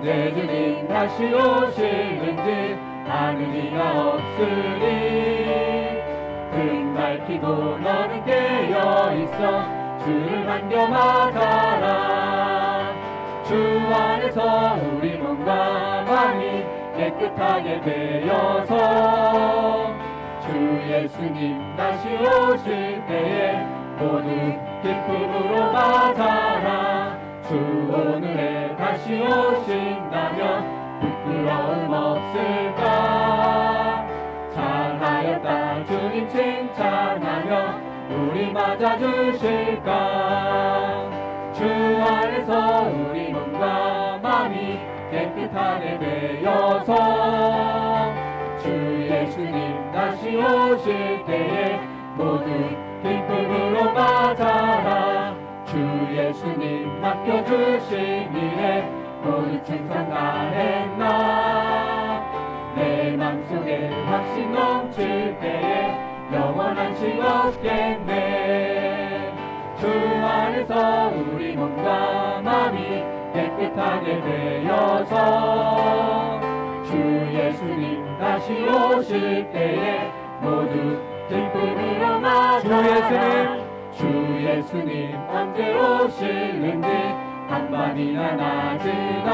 언제 주님 다시 오실는지 아는 이가 없으리. 등 밝히고 너는 깨어있어 주를 반겨 맞아라. 주 안에서 우리 몸과 마음이 깨끗하게 되어서 주 예수님 다시 오실 때에 모두 기쁨으로 맞아라. 주 오늘에 다시 오신다면 부끄러움 없을까. 잘하였다 주님 칭찬하며 우리 맞아주실까. 주 안에서 우리 몸과 마음이 깨끗하게 되어서 주 예수님 다시 오실 때에 모두 기쁨으로 맞아라. 주 예수님 맡겨주신 일에 모두 충성 다했나. 내 맘속에 확신 넘칠 때에 영원한 식 없겠네. 주 안에서 우리 몸과 마음이 깨끗하게 되어서 주 예수님 다시 오실 때에 모두 기쁨으로 맞아라. 주 예수님 언제 오실는지 한밤이나 낮이나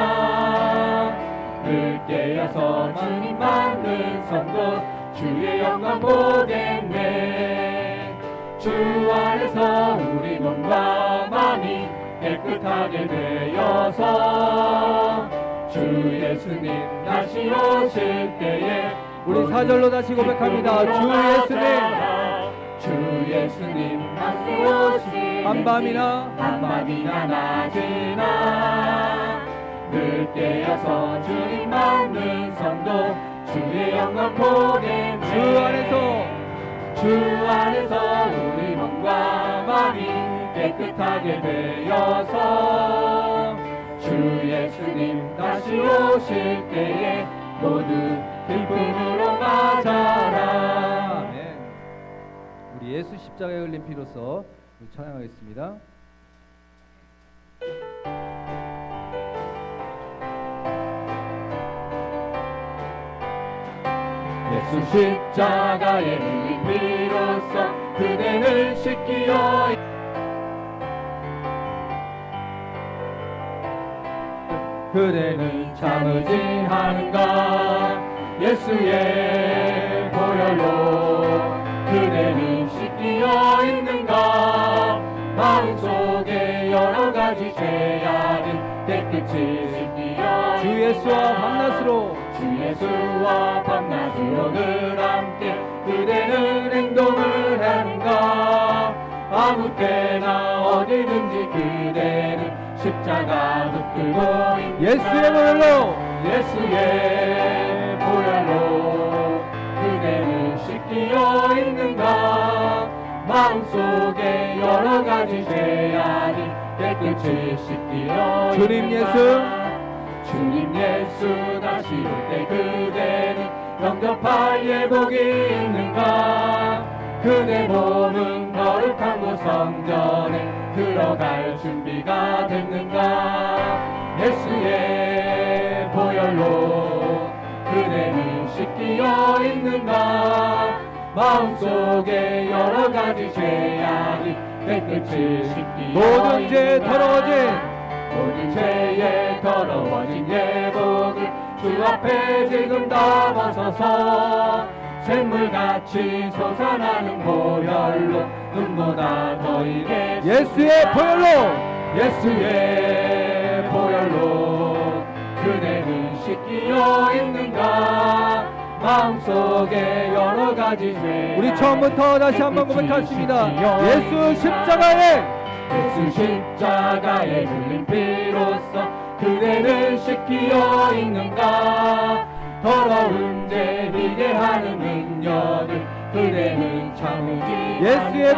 늘 깨어서 주님 만든 성도 주의 영광 보겠네. 주 안에서 우리 몸과 마음이 깨끗하게 되어서 주 예수님 다시 오실 때에 우리 4절로 다시 고백합니다. 주 예수님 다시 오실 한밤이나 낮이나 늘 깨어서 주님 만든 성도 주의 영광 보겠네. 주 안에서 우리 몸과 마음이 깨끗하게 되어서 주 예수님 다시 오실 때에 모두 기쁨으로 맞아라. 아멘. 우리 예수 십자가에 흘린 피로써 찬양하겠습니다. 예수 십자가에 흘린 피로써 그대를 씻기어 그대는 참 의지하는가. 예수의 보혈로 그대는 씻기어 있는가. 마음속에 여러 가지 죄악은 깨끗이 씻기어 주 예수와 밤낮으로 늘 함께 그대는 행동을 하는가. 아무 때나 어디든지 그대는 십자가 붙들고 있는가. 예수의 보혈로 그대는 씻기어 있는가. 마음속에 여러 가지 죄악이 깨끗이 씻기어 주님 있는가. 주님 예수 다시 올 때 그대는 영접할 예복이 있는가. 그대 몸은 거룩한 곳 성전에 들어갈 준비가 됐는가. 예수의 보혈로 그대는 씻기어 있는가. 마음속에 여러 가지 죄악이 깨끗이 씻기어 모든 죄 더러워진 모든 죄에 더러워진 예복을 주 앞에 지금 다 벗어서 샘물같이 솟아나는 보혈로 눈보다 더 이게 예수의 보혈로 그대는 씻기어 있는가. 마음속에 여러 가지 죄 우리 처음부터 다시 한번 고백하십니다. 예수 십자가에 흘린 피로써 그대는 씻기어 있는가. 더러운 죄 희게 하는 능력을 그대는 참으지. 예수의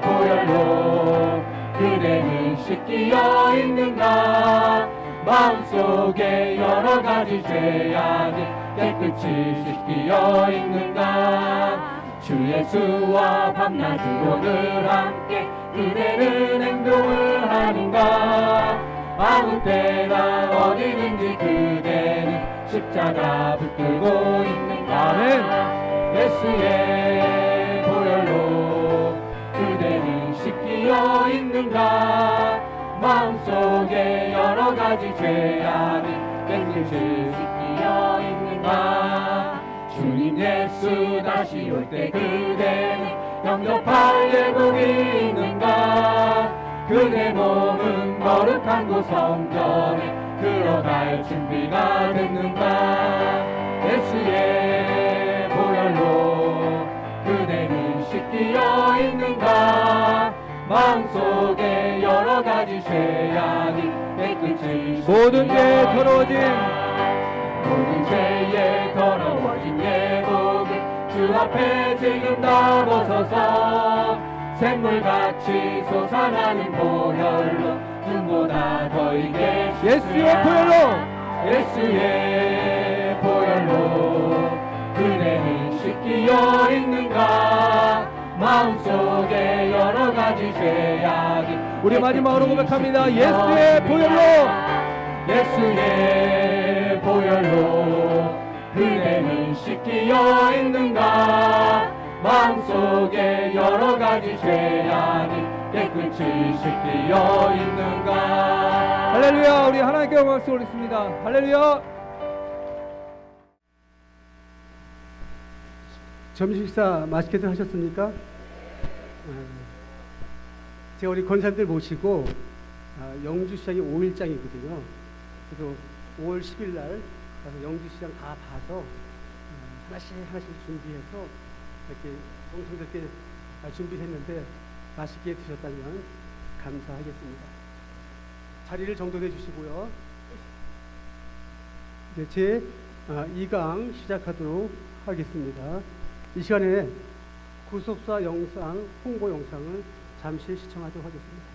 보혈로 그대는 씻기어 있는가. 마음속에 여러 가지 죄악이 깨끗이 씻기어 있는가. 주 예수와 밤낮으로 늘 함께 그대는 행동을 하는가. 아무 때나 어디든지 그대는 십자가 붙들고 있는가. 아멘. 예수의 보혈로 그대는 씻기어 있는가. 마음속에 여러 가지 죄악이 깨끗이 씻기어 있는가. 주님 예수 다시 올 때 그대는 영접할 예복이 있는가. 그대 몸은 거룩한 곳 성전에 들어갈 준비가 됐는가. 예수의 보혈로 그대는 씻기어 있는가. 마음속에 여러 가지 죄악이 깨끗이 모든 죄 더러워진 모든 죄에 더러워진 예복을 주 앞에 지금 다 벗어서 샘물같이 솟아나는 보혈로 눈보다 더 있게 예수의 보혈로 예수의 보혈로 그대는 씻기어 있는가. 마음속에 여러 가지 죄악이 우리 마지막으로 고백합니다. 예수의 보혈로 예수의 보혈로 그대는 씻기어 있는가. 마음속에 여러 가지 죄악이 깨끗이 씻기어 있는가. 할렐루야. 우리 하나님께 영광을 올리겠습니다. 할렐루야. 점심 식사 맛있게들 하셨습니까? 제가 우리 권사님들 모시고 영주시장이 5일장이거든요. 그래서 5월 10일 날 가서 영주시장 다 봐서 하나씩 준비해서 이렇게 동생들께 준비했는데 맛있게 드셨다면 감사하겠습니다. 자리를 정돈해 주시고요. 이제 제 2강 시작하도록 하겠습니다. 이 시간에 구속사 영상, 홍보 영상을 잠시 시청하도록 하겠습니다.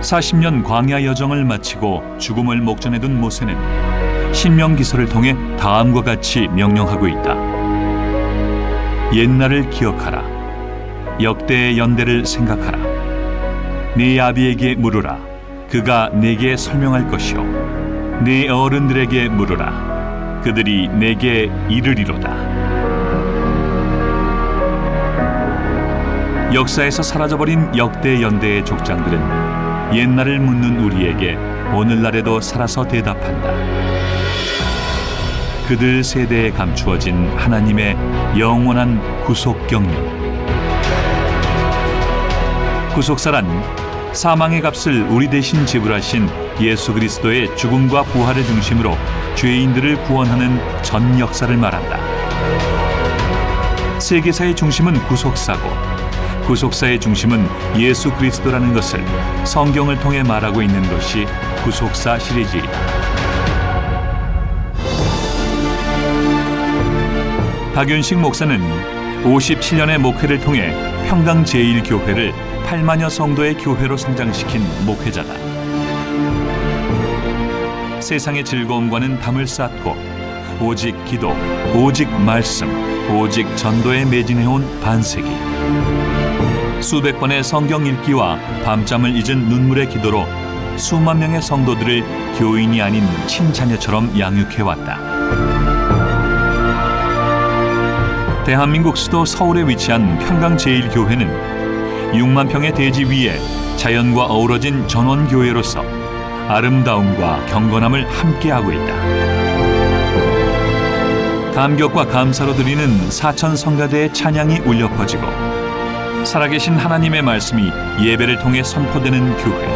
(40년) 광야 여정을 마치고 죽음을 목전에 둔 모세는 신명기서를 통해 다음과 같이 명령하고 있다. 옛날을 기억하라. 역대의 연대를 생각하라. 네 아비에게 물으라. 그가 내게 설명할 것이요. 네 어른들에게 물으라. 그들이 내게 이르리로다. 역사에서 사라져버린 역대 연대의 족장들은 옛날을 묻는 우리에게 오늘날에도 살아서 대답한다. 그들 세대에 감추어진 하나님의 영원한 구속 경륜. 구속사란 사망의 값을 우리 대신 지불하신 예수 그리스도의 죽음과 부활을 중심으로 죄인들을 구원하는 전 역사를 말한다. 세계사의 중심은 구속사고 구속사의 중심은 예수 그리스도라는 것을 성경을 통해 말하고 있는 것이 구속사 시리즈이다. 박윤식 목사는 57년의 목회를 통해 평강 제1교회를 8만여 성도의 교회로 성장시킨 목회자다. 세상의 즐거움과는 담을 쌓고 오직 기도, 오직 말씀, 오직 전도에 매진해온 반세기. 수백 번의 성경 읽기와 밤잠을 잊은 눈물의 기도로 수만 명의 성도들을 교인이 아닌 친자녀처럼 양육해왔다. 대한민국 수도 서울에 위치한 평강 제1교회는 6만 평의 대지 위에 자연과 어우러진 전원교회로서 아름다움과 경건함을 함께하고 있다. 감격과 감사로 드리는 사천 성가대의 찬양이 울려 퍼지고 살아계신 하나님의 말씀이 예배를 통해 선포되는 교회.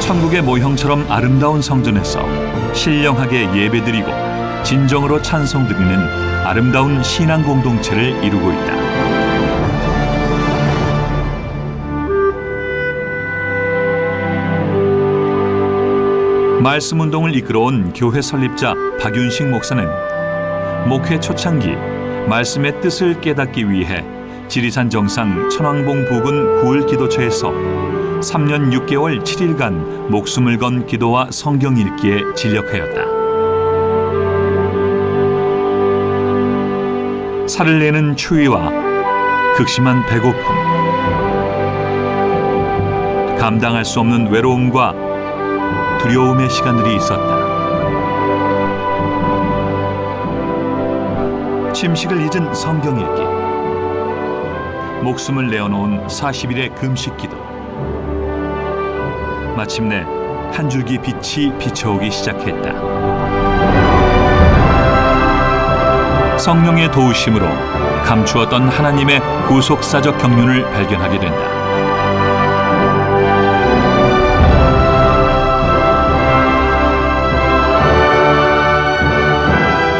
천국의 모형처럼 아름다운 성전에서 신령하게 예배드리고 진정으로 찬송드리는 아름다운 신앙 공동체를 이루고 있다. 말씀 운동을 이끌어온 교회 설립자 박윤식 목사는 목회 초창기 말씀의 뜻을 깨닫기 위해 지리산 정상 천왕봉 부근 9월 기도처에서 3년 6개월 7일간 목숨을 건 기도와 성경 읽기에 진력하였다. 살을 내는 추위와 극심한 배고픔, 감당할 수 없는 외로움과 두려움의 시간들이 있었다. 침식을 잊은 성경 읽기, 목숨을 내어놓은 40일의 금식 기도. 마침내 한 줄기 빛이 비춰오기 시작했다. 성령의 도우심으로 감추었던 하나님의 구속사적 경륜을 발견하게 된다.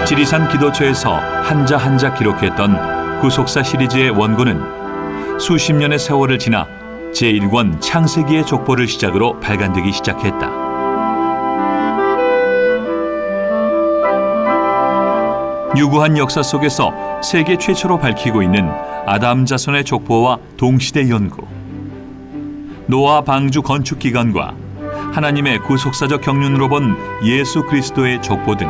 지리산 기도처에서 한자 한자 기록했던 구속사 시리즈의 원고는 수십 년의 세월을 지나 제1권 창세기의 족보를 시작으로 발간되기 시작했다. 유구한 역사 속에서 세계 최초로 밝히고 있는 아담 자손의 족보와 동시대 연구, 노아 방주 건축 기간과 하나님의 구속사적 경륜으로 본 예수 그리스도의 족보 등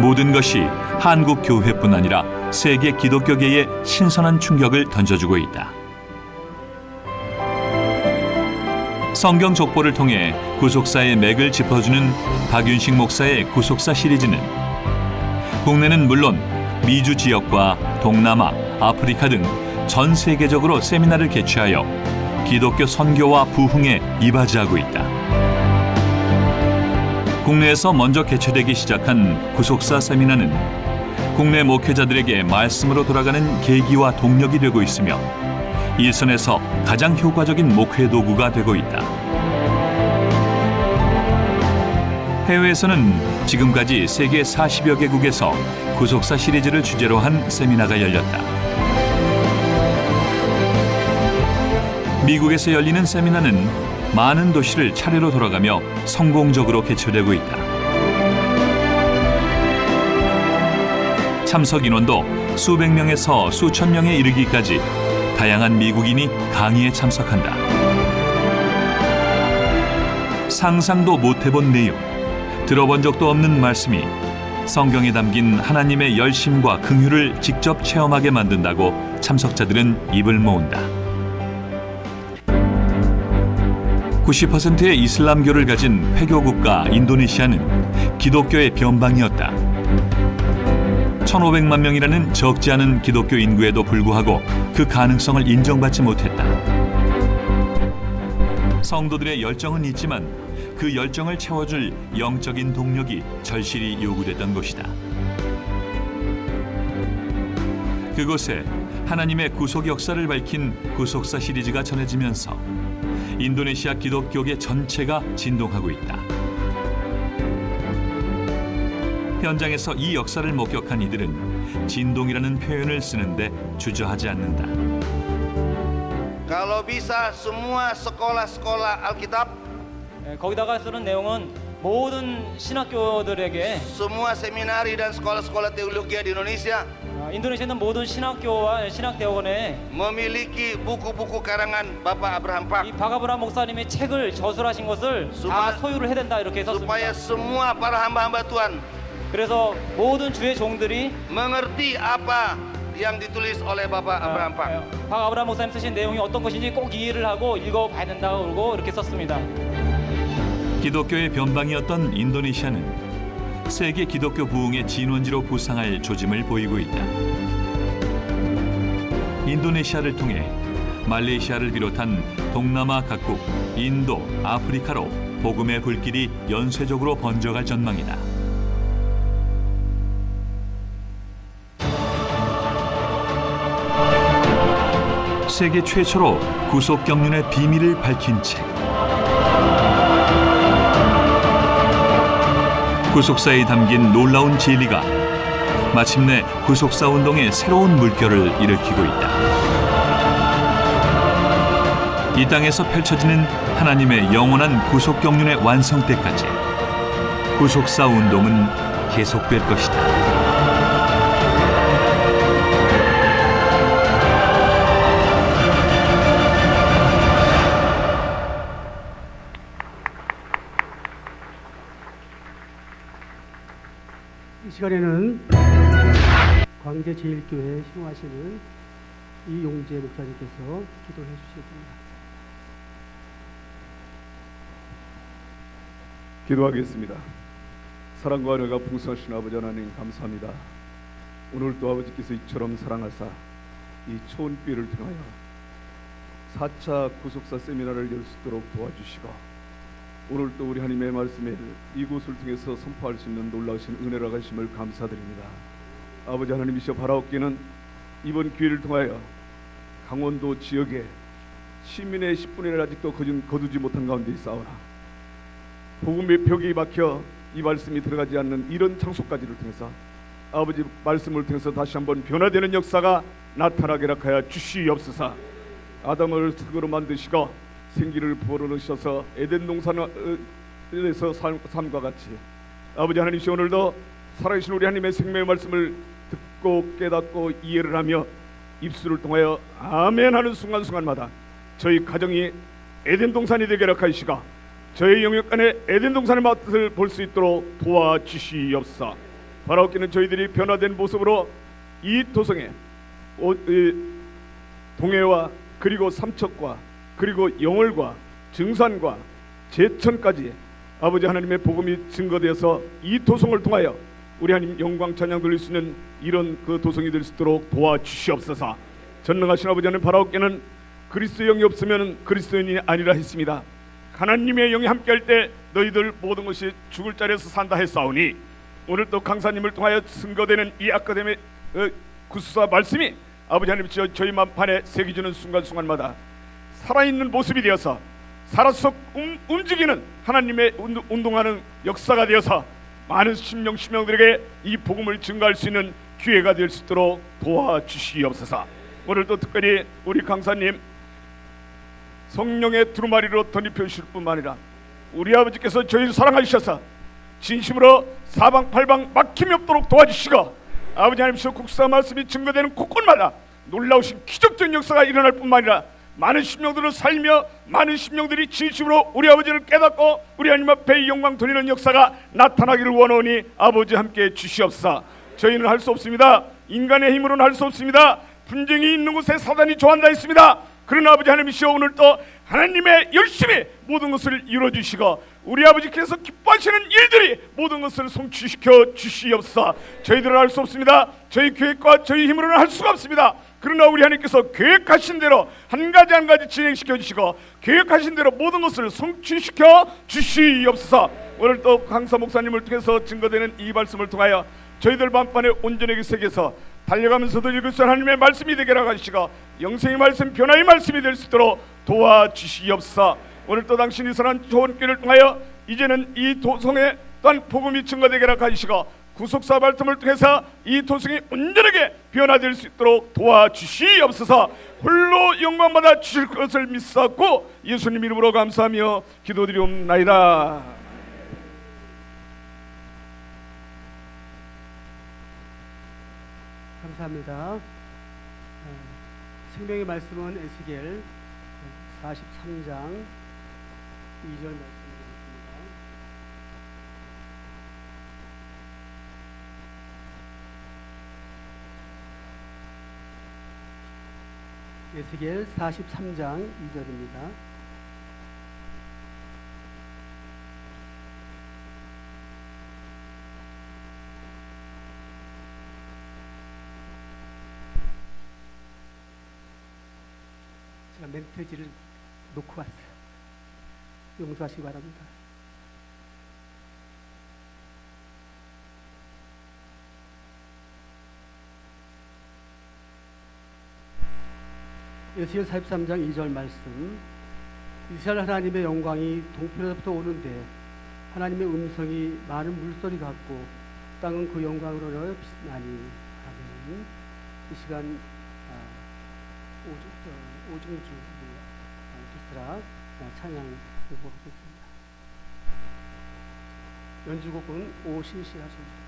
모든 것이 한국 교회뿐 아니라 세계 기독교계에 신선한 충격을 던져주고 있다. 성경 족보를 통해 구속사의 맥을 짚어주는 박윤식 목사의 구속사 시리즈는 국내는 물론 미주 지역과 동남아, 아프리카 등 전 세계적으로 세미나를 개최하여 기독교 선교와 부흥에 이바지하고 있다. 국내에서 먼저 개최되기 시작한 구속사 세미나는 국내 목회자들에게 말씀으로 돌아가는 계기와 동력이 되고 있으며 일선에서 가장 효과적인 목회 도구가 되고 있다. 해외에서는 지금까지 세계 40여 개국에서 구속사 시리즈를 주제로 한 세미나가 열렸다. 미국에서 열리는 세미나는 많은 도시를 차례로 돌아가며 성공적으로 개최되고 있다. 참석 인원도 수백 명에서 수천 명에 이르기까지 다양한 미국인이 강의에 참석한다. 상상도 못 해본 내용, 들어본 적도 없는 말씀이 성경에 담긴 하나님의 열심과 긍휼을 직접 체험하게 만든다고 참석자들은 입을 모은다. 90%의 이슬람교를 가진 회교국가 인도네시아는 기독교의 변방이었다. 1,500만 명이라는 적지 않은 기독교 인구에도 불구하고 그 가능성을 인정받지 못했다. 성도들의 열정은 있지만 그 열정을 채워줄 영적인 동력이 절실히 요구됐던 곳이다. 그곳에 하나님의 구속 역사를 밝힌 구속사 시리즈가 전해지면서 인도네시아 기독교계 전체가 진동하고 있다. 현장에서 이 역사를 목격한 이들은 진동이라는 표현을 쓰는데 주저하지 않는다. Kalau bisa semua sekolah-sekolah Alkitab, 거기다가 쓰는 내용은 모든 신학교들에게 semua seminari dan sekolah-sekolah teologi di Indonesia 인도네시아 있는 모든 신학교와 신학대학원에 memiliki buku-buku karangan Bapak Abraham Pak 이 박아브라함 목사님의 책을 저술하신 것을 다 수마- 소유를 해야 된다 이렇게 supaya 썼습니다. semua para hamba-hamba Tuhan 그래서 모든 주의 종들이 mengerti apa yang ditulis oleh Bapak Abraham Pak. 박아브라함 목사님 쓰신 내용이 어떤 것인지 꼭 이해를 하고 읽어봐야 된다고 그러고 이렇게 썼습니다. 기독교의 변방이었던 인도네시아는 세계 기독교 부흥의 진원지로 부상할 조짐을 보이고 있다. 인도네시아를 통해 말레이시아를 비롯한 동남아 각국, 인도, 아프리카로 복음의 불길이 연쇄적으로 번져갈 전망이다. 세계 최초로 구속 경륜의 비밀을 밝힌 책. 구속사에 담긴 놀라운 진리가 마침내 구속사 운동의 새로운 물결을 일으키고 있다. 이 땅에서 펼쳐지는 하나님의 영원한 구속 경륜의 완성 때까지 구속사 운동은 계속될 것이다. 이 시간에는 광제제일교회 신호하시는 이용재 목사님께서 기도해 주시겠습니다. 기도하겠습니다. 사랑과 은혜가 풍성하신 아버지 하나님 감사합니다. 오늘도 아버지께서 이처럼 사랑하사 이 좋은 기회를 통하여 4차 구속사 세미나를 열 수 있도록 도와주시고 오늘도 우리 하나님의 말씀을 이곳을 통해서 선포할 수 있는 놀라우신 은혜라 하심을 감사드립니다. 아버지 하나님이시여 바라옵기는 이번 기회를 통하여 강원도 지역에 시민의 10분의 1을 아직도 거두지 못한 가운데 있사오나 복음의 벽이 막혀 이 말씀이 들어가지 않는 이런 장소까지를 통해서 아버지 말씀을 통해서 다시 한번 변화되는 역사가 나타나게 하여 주시옵소서. 아담을 흙으로 만드시고 생기를 불어넣으셔서 에덴 동산에서 삶과 같이 아버지 하나님이시 오늘도 살아계신 우리 하나님의 생명의 말씀을 듣고 깨닫고 이해를 하며 입술을 통하여 아멘 하는 순간순간마다 저희 가정이 에덴 동산이 되게 하시고 저희 영역 안에 에덴 동산의 맛을 볼 수 있도록 도와주시옵소서. 바라옵기는 저희들이 변화된 모습으로 이 도성에 동해와 그리고 삼척과 그리고 영월과 증산과 제천까지 아버지 하나님의 복음이 증거되어서 이 도성을 통하여 우리 하나님 영광 찬양 돌릴 수 있는 이런 그 도성이 될 수 있도록 도와주시옵소서. 전능하신 아버지 하나님 바라옵기는 그리스도의 영이 없으면 그리스도인이 아니라 했습니다. 하나님의 영이 함께할 때 너희들 모든 것이 죽을 자리에서 산다 했사오니 오늘 또 강사님을 통하여 증거되는 이 아카데미 구속사 말씀이 아버지 하나님 저희 만판에 새겨지는 순간순간마다 살아있는 모습이 되어서 살아서 움직이는 하나님의 운동하는 역사가 되어서 많은 심령들에게 이 복음을 증거할 수 있는 기회가 될 수 있도록 도와주시옵소서. 오늘도 특별히 우리 강사님 성령의 두루마리로 덧입혀 주실 뿐만 아니라 우리 아버지께서 저희를 사랑하셔서 진심으로 사방팔방 막힘이 없도록 도와주시고 아버지 하나님께서 국사 말씀이 증거되는 곳곳마다 놀라우신 기적적인 역사가 일어날 뿐만 아니라 많은 심령들을 살며 많은 심령들이 진심으로 우리 아버지를 깨닫고 우리 하나님 앞에 영광 돌리는 역사가 나타나기를 원하오니 아버지 함께 주시옵소서. 저희는 할 수 없습니다. 인간의 힘으로는 할 수 없습니다. 분쟁이 있는 곳에 사단이 좋아한다 했습니다. 그러나 아버지 하나님이시여 오늘 또 하나님의 열심히 모든 것을 이루어주시고 우리 아버지께서 기뻐하시는 일들이 모든 것을 성취시켜 주시옵소서. 저희들은 할 수 없습니다. 저희 계획과 저희 힘으로는 할 수가 없습니다. 그러나 우리 하나님께서 계획하신 대로 한 가지 한 가지 진행시켜 주시고 계획하신 대로 모든 것을 성취시켜 주시옵소서. 오늘 또 강사 목사님을 통해서 증거되는 이 말씀을 통하여 저희들 만판에 온전하게 새겨서 달려가면서도 읽을 수 하나님의 말씀이 되게 하시고 영생의 말씀 변화의 말씀이 될 수 있도록 도와주시옵소서. 오늘 또 당신이 선한 좋은 길을 통하여 이제는 이 도성에 또한 복음이 증거되게 하시고 구속사 말씀을 통해서 이 도성이 온전하게 변화될 수 있도록 도와주시옵소서. 홀로 영광받아 주실 것을 믿사옵고 예수님 이름으로 감사하며 기도드리옵나이다. 감사합니다. 생명의 말씀은 에스겔 43장 2절 말씀입니다. 에스겔 43장 2절입니다. 제가 멘트지를 놓고 왔어요. 용서하시기 바랍니다. 에스겔 43장 2절 말씀. 이스라엘 하나님의 영광이 동편에서부터 오는데 하나님의 음성이 많은 물소리 같고 땅은 그 영광으로 빛나니. 아멘. 이 시간 오중주 오케스트라 찬양 요구하겠습니다. 연주곡은 오신시 하십니다.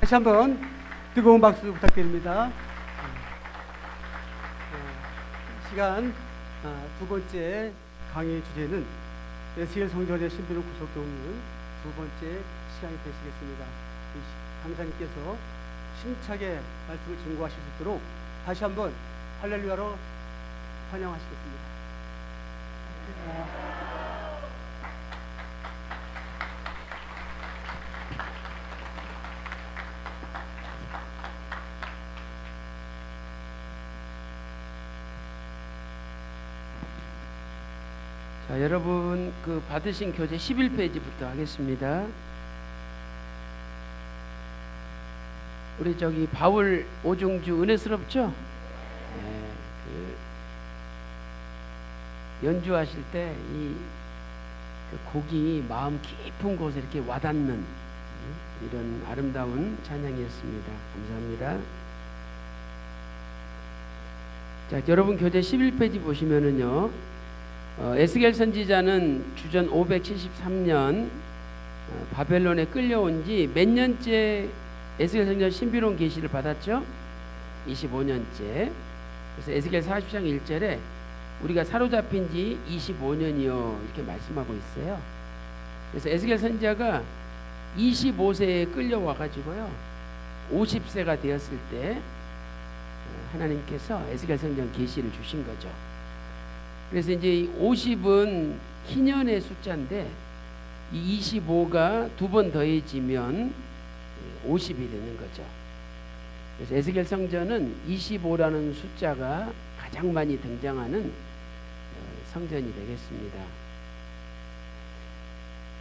다시 한번 뜨거운 박수 부탁드립니다. 시간 두 번째 강의 주제는 에스겔 성전의 신비를 구석도는 두 번째 시간이 되시겠습니다. 강사님께서 힘차게 말씀을 증거하실 수 있도록 다시 한번 할렐루야로 환영하시겠습니다. 자, 여러분 그 받으신 교재 11페이지부터 하겠습니다. 우리 저기 바울 오중주 은혜스럽죠? 네, 그 연주하실 때 이 그 곡이 마음 깊은 곳에 이렇게 와닿는 이런 아름다운 찬양이었습니다. 감사합니다. 자, 여러분 교재 11페이지 보시면은요. 에스겔 선지자는 주전 573년 바벨론에 끌려온 지 몇 년째 에스겔 선지자 신비로운 계시를 받았죠? 25년째. 그래서 에스겔 40장 1절에 우리가 사로잡힌 지 25년이요 이렇게 말씀하고 있어요. 그래서 에스겔 선지자가 25세에 끌려와 가지고요 50세가 되었을 때 하나님께서 에스겔 선지자 계시를 주신 거죠. 그래서 이제 50은 희년의 숫자인데 이 25가 두 번 더해지면 50이 되는 거죠. 그래서 에스겔 성전은 25라는 숫자가 가장 많이 등장하는 성전이 되겠습니다.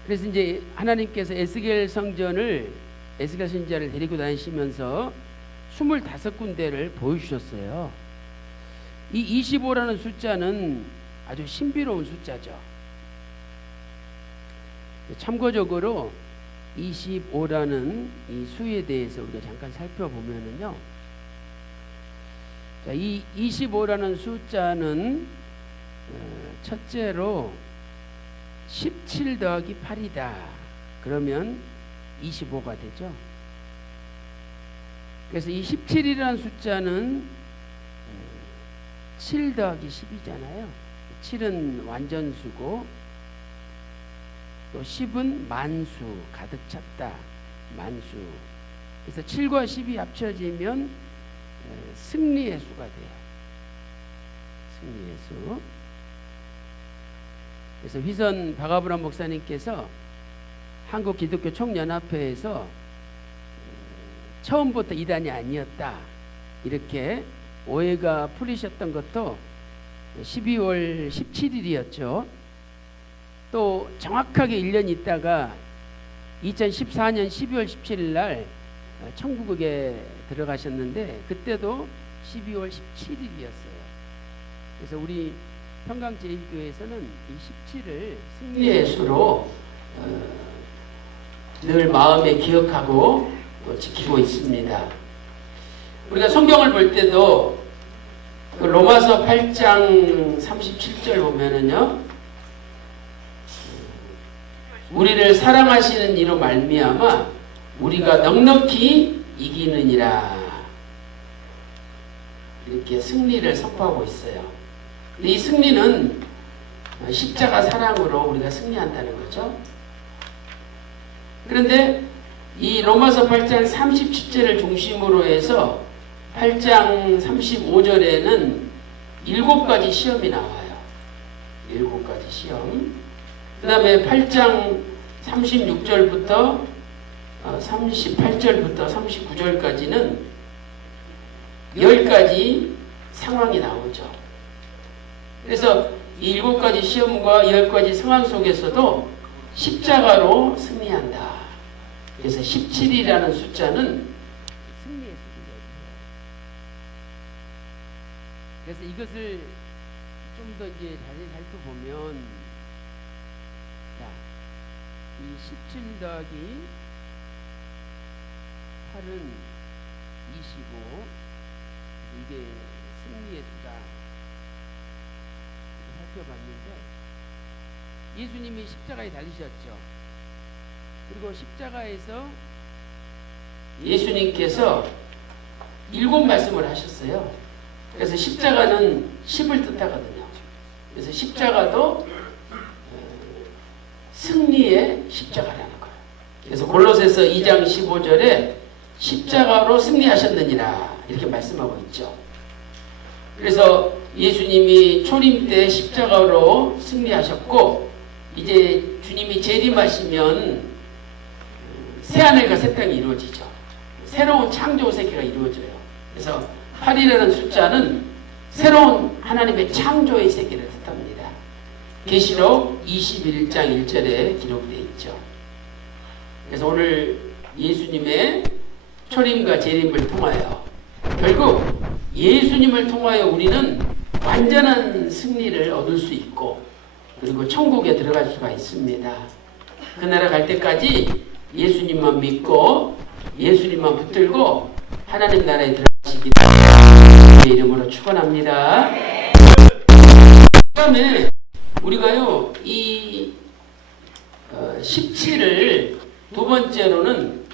그래서 이제 하나님께서 에스겔 성전을 에스겔 선지자를 데리고 다니시면서 25군데를 보여주셨어요. 이 25라는 숫자는 아주 신비로운 숫자죠. 참고적으로 25라는 이 수에 대해서 우리가 잠깐 살펴보면은요. 자, 이 25라는 숫자는 첫째로 17 더하기 8이다. 그러면 25가 되죠. 그래서 이 17이라는 숫자는 7 더하기 10이잖아요. 7은 완전수고 또 10은 만수, 가득 찼다. 만수. 그래서 7과 10이 합쳐지면 승리의 수가 돼요. 승리의 수. 그래서 휘선 박아브람 목사님께서 한국 기독교 총연합회에서 처음부터 이단이 아니었다 이렇게 오해가 풀리셨던 것도 12월 17일이었죠. 또 정확하게 1년 있다가 2014년 12월 17일 날 천국에 들어가셨는데 그때도 12월 17일이었어요. 그래서 우리 평강제일교회에서는 이 17을 승리의 수로 늘 마음에 기억하고 지키고 있습니다. 우리가 성경을 볼 때도 그 로마서 8장 37절 보면은요, 우리를 사랑하시는 이로 말미암아 우리가 넉넉히 이기느니라 이렇게 승리를 선포하고 있어요. 근데 이 승리는 십자가 사랑으로 우리가 승리한다는 거죠. 그런데 이 로마서 8장 37절을 중심으로 해서 8장 35절에는 7가지 시험이 나와요. 7가지 시험. 그 다음에 8장 36절부터 38절부터 39절까지는 10가지 상황이 나오죠. 그래서 이 7가지 시험과 10가지 상황 속에서도 십자가로 승리한다. 그래서 17이라는 숫자는 승리의 숫자예요. 그래서 이것을 좀 더 이제 자세히 살펴보면, 자, 이 17 더하기 8은 25, 이게 승리의 수다. 살펴봤는데 예수님이 십자가에 달리셨죠. 그리고 십자가에서 예수님께서 7말씀을 하셨어요. 그래서 십자가는 10을 뜻하거든요. 그래서 십자가도 승리의 십자가라는 거예요. 그래서 골로새서 2장 15절에 십자가로 승리하셨느니라 이렇게 말씀하고 있죠. 그래서 예수님이 초림 때 십자가로 승리하셨고, 이제 주님이 재림하시면 새하늘과 새 땅이 이루어지죠. 새로운 창조 세계가 이루어져요. 그래서 8이라는 숫자는 새로운 하나님의 창조의 세계를 뜻합니다. 계시록 21장 1절에 기록되어 있죠. 그래서 오늘 예수님의 초림과 재림을 통하여 결국 예수님을 통하여 우리는 완전한 승리를 얻을 수 있고, 그리고 천국에 들어갈 수가 있습니다. 그 나라 갈 때까지 예수님만 믿고 예수님만 붙들고 하나님 나라에 들어가시기를 주의 이름으로 축원합니다. 그 다음에 우리가요 이 17을 두 번째로는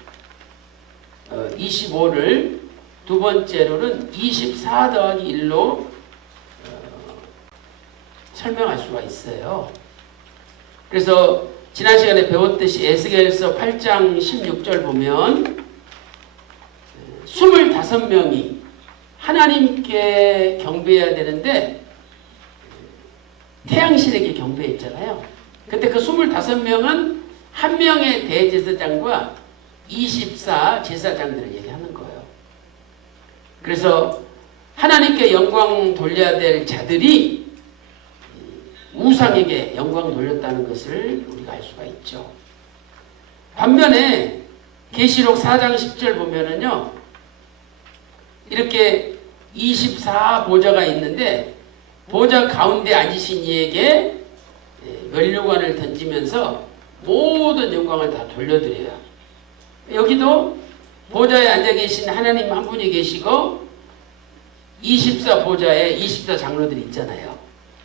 25를 두 번째로는 24 더하기 1로 설명할 수가 있어요. 그래서 지난 시간에 배웠듯이 에스겔서 8장 16절 보면 25명이 하나님께 경배해야 되는데 태양신에게 경배했잖아요. 근데 그 25명은 한 명의 대제사장과 24 제사장들을 얘기하는 거예요. 그래서 하나님께 영광 돌려야 될 자들이 우상에게 영광 돌렸다는 것을 우리가 알 수가 있죠. 반면에 계시록 4장 10절 보면은요, 이렇게 24 보좌가 있는데 보좌 가운데 앉으신 이에게 면류관을 던지면서 모든 영광을 다 돌려드려요. 여기도 보좌에 앉아 계신 하나님 한 분이 계시고 24 보좌에 24 장로들이 있잖아요.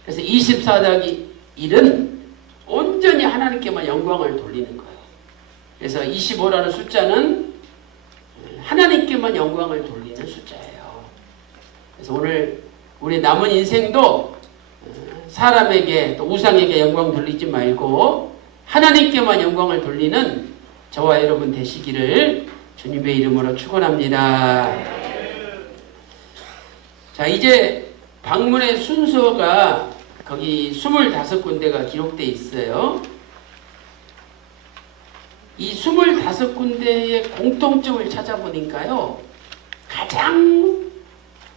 그래서 24 더하기 1은 온전히 하나님께만 영광을 돌리는 거예요. 그래서 25라는 숫자는 하나님께만 영광을 돌리는 숫자예요. 그래서 오늘 우리 남은 인생도 사람에게 또 우상에게 영광 돌리지 말고 하나님께만 영광을 돌리는 저와 여러분 되시기를 주님의 이름으로 축원합니다. 자, 이제 방문의 순서가 거기 25군데가 기록되어 있어요. 이 25군데의 공통점을 찾아보니까요, 가장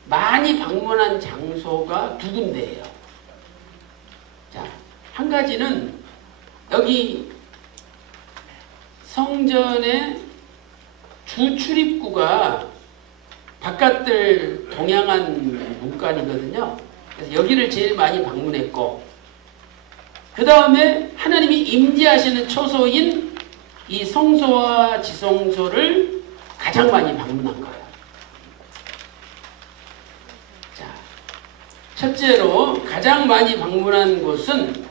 많이 방문한 장소가 두 군데예요. 자, 한 가지는 여기 성전의 주 출입구가 바깥을 동향한 문간이거든요. 그래서 여기를 제일 많이 방문했고, 그 다음에 하나님이 임재하시는 처소인 이 성소와 지성소를 가장 많이 방문한 거예요. 자, 첫째로 가장 많이 방문한 곳은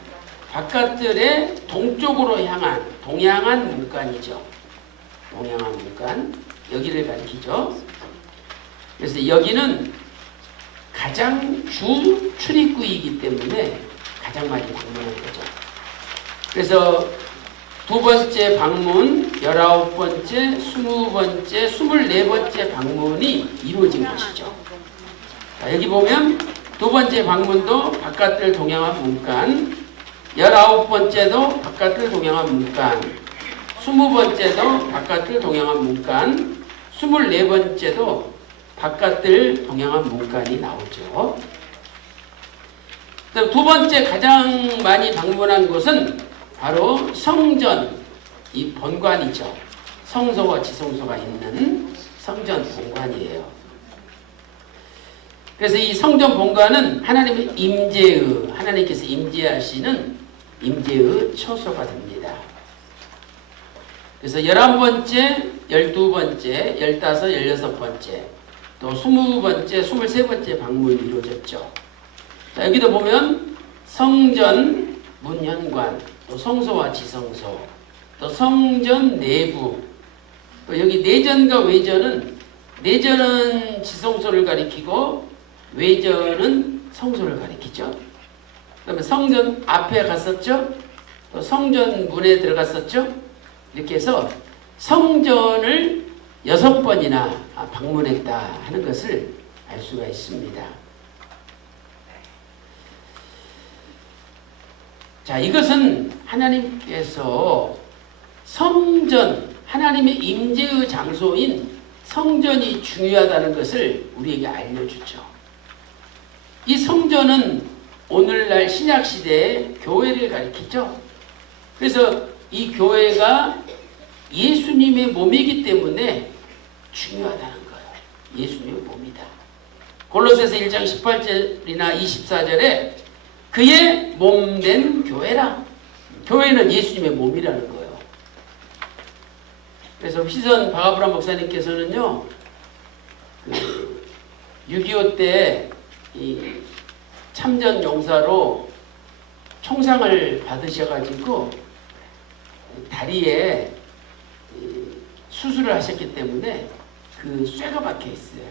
바깥들의 동쪽으로 향한 동양한 문간이죠. 동양한 문간, 여기를 가리키죠. 그래서 여기는 가장 주 출입구이기 때문에 가장 많이 방문한 거죠. 그래서 두 번째 방문, 19번째, 20번째, 24번째 방문이 이루어진 것이죠. 자, 여기 보면 두 번째 방문도 바깥을 동향한 문간, 19번째도 바깥을 동향한 문간, 20번째도 바깥을 동향한 문간, 24번째도 바깥을 동향한 문간이 나오죠. 두 번째 가장 많이 방문한 곳은 바로 성전, 이 본관이죠. 성소와 지성소가 있는 성전 본관이에요. 그래서 이 성전 본관은 하나님의 임재의, 하나님께서 임재하시는 임재의 처소가 됩니다. 그래서 11번째, 12번째, 15, 16번째, 또 20번째, 23번째 방문이 이루어졌죠. 자, 여기도 보면 성전 문현관, 또 성소와 지성소, 또 성전 내부, 또 여기 내전과 외전은, 내전은 지성소를 가리키고 외전은 성소를 가리키죠. 그 다음에 성전 앞에 갔었죠. 또 성전 문에 들어갔었죠. 이렇게 해서 성전을 6번이나 방문했다 하는 것을 알 수가 있습니다. 자, 이것은 하나님께서 성전, 하나님의 임재의 장소인 성전이 중요하다는 것을 우리에게 알려주죠. 이 성전은 오늘날 신약시대의 교회를 가리키죠. 그래서 이 교회가 예수님의 몸이기 때문에 중요하다는 거예요. 예수님의 몸이다. 골로새서 1장 18절이나 24절에 그의 몸된 교회라. 교회는 예수님의 몸이라는 거예요. 그래서 휘선 박아브람 목사님께서는요, 6.25 때 이 참전 용사로 총상을 받으셔가지고 다리에 수술을 하셨기 때문에 그 쇠가 박혀 있어요.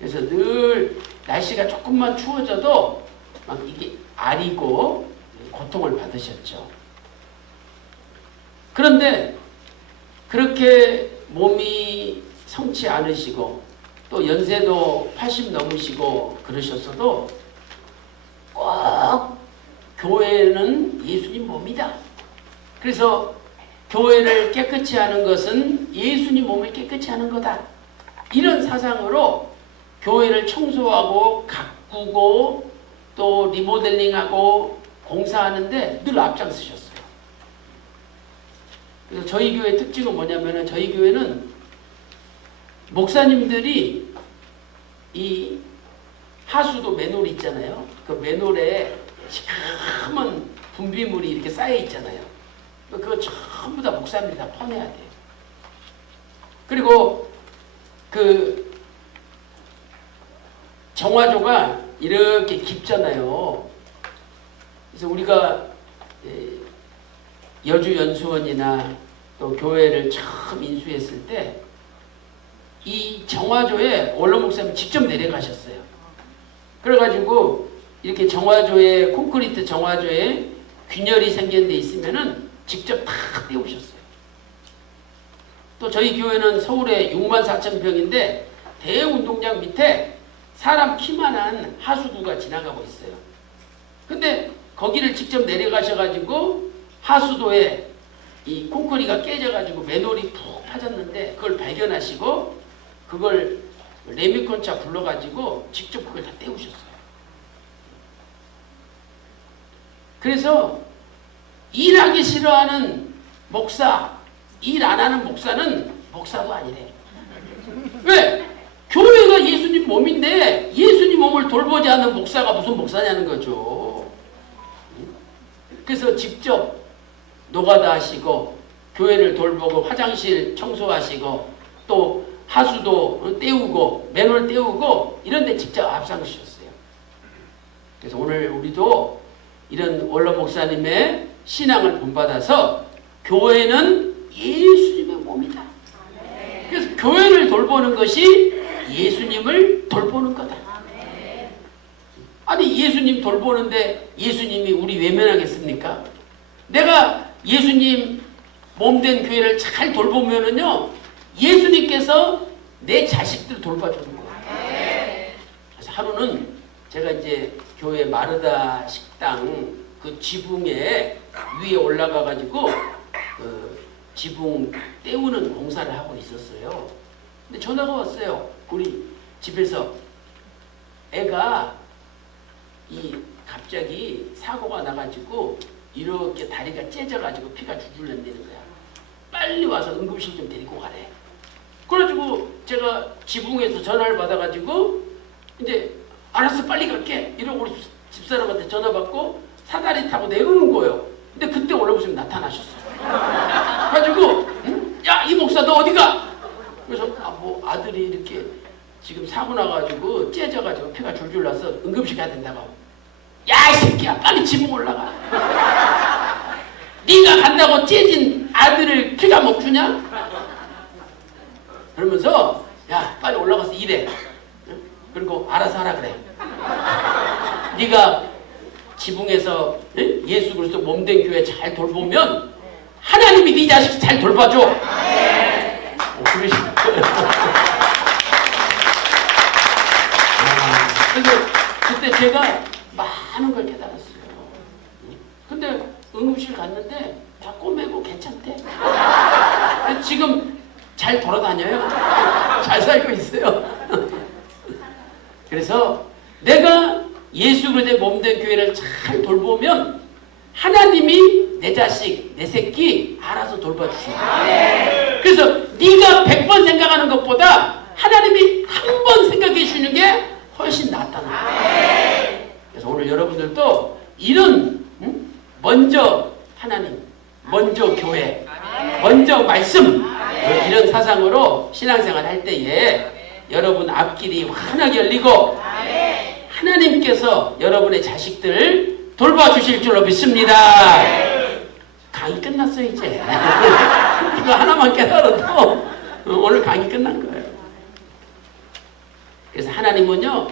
그래서 늘 날씨가 조금만 추워져도 막 이게 아리고 고통을 받으셨죠. 그런데 그렇게 몸이 성치 않으시고 또 연세도 80 넘으시고 그러셨어도 꼭 교회는 예수님 몸이다. 그래서 교회를 깨끗이 하는 것은 예수님 몸을 깨끗이 하는 거다. 이런 사상으로 교회를 청소하고 가꾸고 또 리모델링하고 공사하는데 늘 앞장서셨어요. 그래서 저희 교회 특징은 뭐냐면은 저희 교회는 목사님들이 이 하수도 맨홀 있잖아요. 그 맨홀에 시커먼 분비물이 이렇게 쌓여 있잖아요. 그거 전부 다 목사님들이 다 퍼내야 돼요. 그리고 그 정화조가 이렇게 깊잖아요. 그래서 우리가 여주 연수원이나 또 교회를 처음 인수했을 때 이 정화조에 원로 목사님이 직접 내려가셨어요. 그래가지고 이렇게 정화조에 콘크리트 정화조에 균열이 생긴 데 있으면은 직접 다 떼우셨어요. 또 저희 교회는 서울에 64,000평인데 대운동장 밑에 사람 키만한 하수구가 지나가고 있어요. 근데 거기를 직접 내려가셔가지고 하수도에 이 콘크리트가 깨져가지고 맨홀이 푹 파졌는데 그걸 발견하시고 그걸 레미콘차 불러가지고 직접 그걸 다 떼우셨어요. 그래서 일하기 싫어하는 목사, 일 안 하는 목사는 목사도 아니래. 왜? 교회가 예수님 몸인데 예수님 몸을 돌보지 않는 목사가 무슨 목사냐는 거죠. 그래서 직접 노가다 하시고 교회를 돌보고 화장실 청소하시고 또 하수도 떼우고 맨홀 떼우고 이런 데 직접 앞장서셨어요. 그래서 오늘 우리도 이런 원로 목사님의 신앙을 본받아서 교회는 예수님의 몸이다. 그래서 교회를 돌보는 것이 예수님을 돌보는 거다. 아니 예수님 돌보는데 예수님이 우리 외면하겠습니까? 내가 예수님 몸된 교회를 잘 돌보면은요 예수님께서 내 자식들 돌봐주는 거예요. 그래서 하루는 제가 이제 교회 마르다 식당 그 지붕에 위에 올라가 가지고 그 지붕 떼우는 공사를 하고 있었어요. 근데 전화가 왔어요. 우리 집에서 애가 갑자기 사고가 나가지고 이렇게 다리가 째져가지고 피가 줄줄 난다는 거야. 빨리 와서 응급실 좀 데리고 가래. 그래가지고 제가 지붕에서 전화를 받아가지고 이제 알았어 빨리 갈게 이러고 우리 집사람한테 전화 받고 사다리 타고 내려오는 거예요. 근데 그때 올라오시면 나타나셨어요. 그래가지고 야 이 목사 너 어디가? 그래서 뭐 아들이 이렇게 지금 사고 나가지고 째져가지고 피가 줄줄 나서 응급실 가야 된다고. 야 이 새끼야 빨리 지붕 올라가. 네가 간다고 째진 아들을 피가 못 주냐? 그러면서 야 빨리 올라가서 일해. 그리고 알아서 하라 그래. 네가 지붕에서 예수 그리스도 몸된 교회 잘 돌보면 하나님이 네 자식 잘 돌봐줘. 그러시는 거예요. 그래서 그때 제가 많은 걸 깨달았어요. 근데 응급실 갔는데 다 꼬매고 괜찮대. 지금 잘 돌아다녀요. 잘 살고 있어요. 그래서 내가 예수 그리스도의 몸된 교회를 잘 돌보면 하나님이 내 자식, 내 새끼 알아서 돌봐주신다. 그래서 네가 100번 생각하는 것보다 하나님이 한 번 생각해 주시는 게 훨씬 낫다는 거예요. 그래서 오늘 여러분들도 이런 먼저 하나님, 먼저 교회, 먼저 말씀 이런 사상으로 신앙생활 할 때에 여러분 앞길이 환하게 열리고 하나님께서 여러분의 자식들 돌봐주실 줄로 믿습니다. 강의 끝났어요 이제. 이거 하나만 깨달아도 오늘 강의 끝난 거예요. 그래서 하나님은요,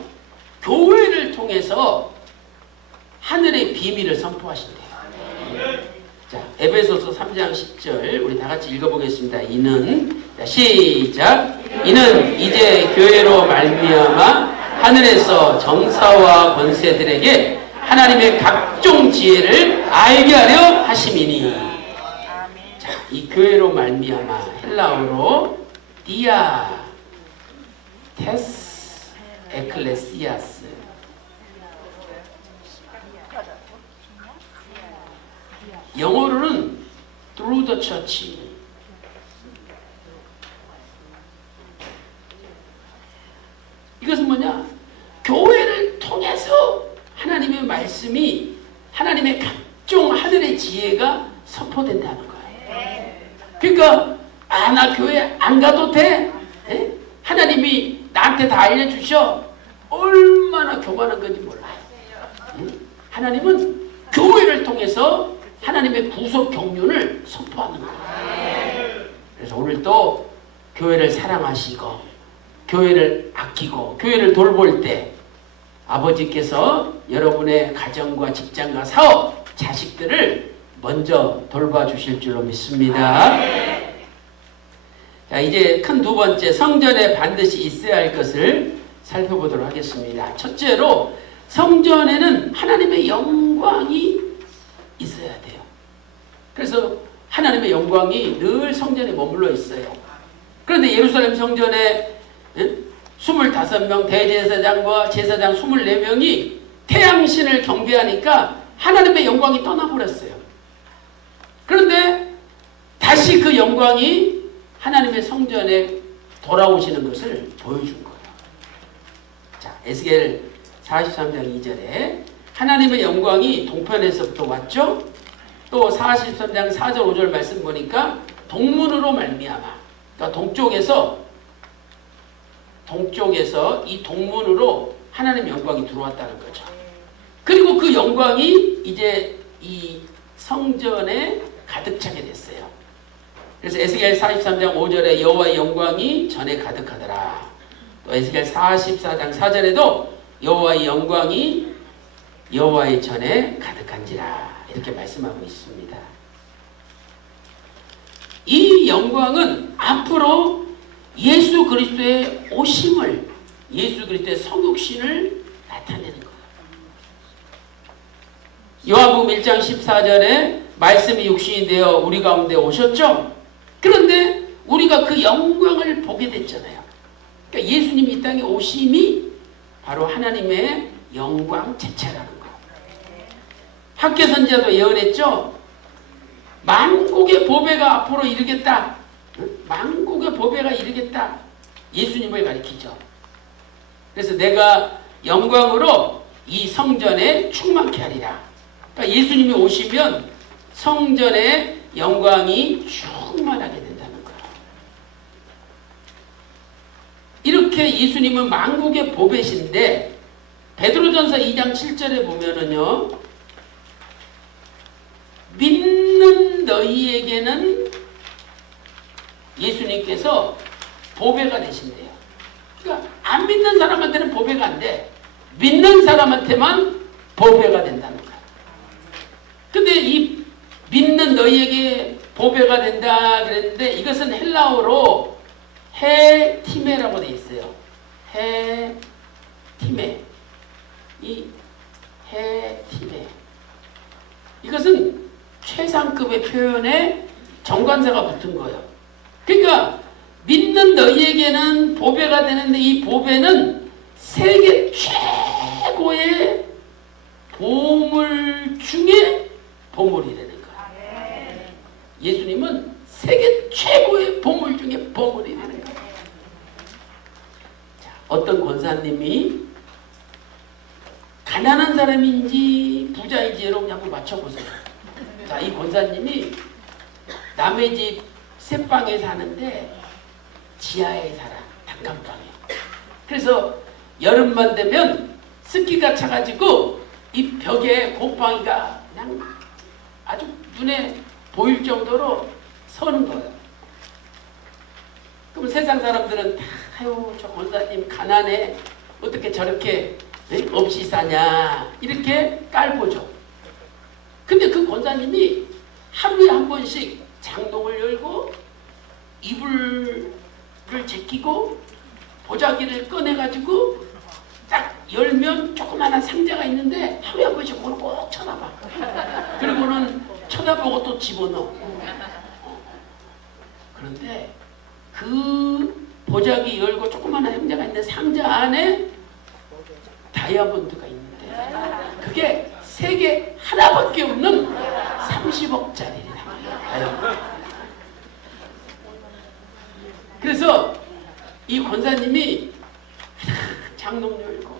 교회를 통해서 하늘의 비밀을 선포하신대요. 자, 에베소서 3장 10절 우리 다 같이 읽어보겠습니다. 이는, 자, 시작. 이는 이제 교회로 말미암아 하늘에서 정사와 권세들에게 하나님의 각종 지혜를 알게 하려 하심이니. 자, 이 교회로 말미암아 헬라어로 디아 테스 에클레시아스, 영어로는 through the church. 이것은 뭐냐? 교회를 통해서 하나님의 말씀이, 하나님의 각종 하늘의 지혜가 선포된다는 거예요. 그러니까 나 교회 안 가도 돼? 에? 하나님이 나한테 다 알려주셔. 얼마나 교만한 건지 몰라요. 하나님은 교회를 통해서 하나님의 구속 경륜을 선포하는 거예요. 그래서 오늘 또 교회를 사랑하시고 교회를 아끼고 교회를 돌볼 때 아버지께서 여러분의 가정과 직장과 사업, 자식들을 먼저 돌봐주실 줄로 믿습니다. 자, 이제 큰 두 번째, 성전에 반드시 있어야 할 것을 살펴보도록 하겠습니다. 첫째로, 성전에는 하나님의 영광이 있어야 돼요. 그래서 하나님의 영광이 늘 성전에 머물러 있어요. 그런데 예루살렘 성전에 25명 대제사장과 제사장 24명이 태양신을 경배하니까 하나님의 영광이 떠나버렸어요. 그런데 다시 그 영광이 하나님의 성전에 돌아오시는 것을 보여준 거예요. 자, 에스겔 43장 2절에 하나님의 영광이 동편에서부터 왔죠. 또 43장 4절 5절 말씀 보니까 동문으로 말미암아, 그러니까 동쪽에서 이 동문으로 하나님 영광이 들어왔다는 거죠. 그리고 그 영광이 이제 이 성전에 가득 차게 됐어요. 그래서 에스겔 43장 5절에 여호와의 영광이 전에 가득하더라. 또 에스겔 44장 4절에도 여호와의 영광이 여호와의 전에 가득한지라, 이렇게 말씀하고 있습니다. 이 영광은 앞으로 예수 그리스도의 오심을, 예수 그리스도의 성육신을 나타내는 거예요. 요한복음 1장 14절에 말씀이 육신이 되어 우리 가운데 오셨죠? 그런데 우리가 그 영광을 보게 됐잖아요. 그러니까 예수님이 이 땅에 오심이 바로 하나님의 영광 자체라는 거예요. 학개 선지자도 예언했죠? 만국의 보배가 앞으로 이르겠다. 만국의 보배가 이르겠다. 예수님을 가리키죠. 그래서 내가 영광으로 이 성전에 충만케 하리라. 그러니까 예수님이 오시면 성전에 영광이 충만하게 된다는 거예요. 이렇게 예수님은 만국의 보배신데, 베드로전서 2장 7절에 보면은요, 믿는 너희에게는 예수님께서 보배가 되신대요. 그러니까 안 믿는 사람한테는 보배가 안 돼. 믿는 사람한테만 보배가 된다는 거야. 근데 이 믿는 너희에게 보배가 된다 그랬는데, 이것은 헬라어로 헤티메라고 되어 있어요. 헤티메. 이 헤티메. 이것은 최상급의 표현에 정관사가 붙은 거예요. 그러니까 믿는 너희에게는 보배가 되는데, 이 보배는 세계 최고의 보물 중에 보물이라는 거예요. 예수님은 세계 최고의 보물 중에 보물이라는 거예요. 자, 어떤 권사님이 가난한 사람인지 부자인지 여러분 한번 맞춰보세요. 자, 이 권사님이 남의 집 셋방에 사는데 지하에 살아. 단칸방에. 그래서 여름만 되면 습기가 차가지고 이 벽에 곰팡이가 그냥 아주 눈에 보일 정도로 서는 거예요. 그럼 세상 사람들은 다 아유 저 권사님 가난해 어떻게 저렇게 없이 사냐 이렇게 깔보죠. 근데 그 권사님이 하루에 한 번씩 장롱을 열고 이불을 제끼고 보자기를 꺼내가지고 딱 열면 조그마한 상자가 있는데 하루에 한 번씩 그걸 꼭 쳐다봐. 그리고는 쳐다보고 또 집어넣어. 그런데 그 보자기 열고 조그마한 상자가 있는데 상자 안에 다이아몬드가 있는데 그게 세계 하나밖에 없는 30억짜리라. 그래서 이 권사님이 장롱 열고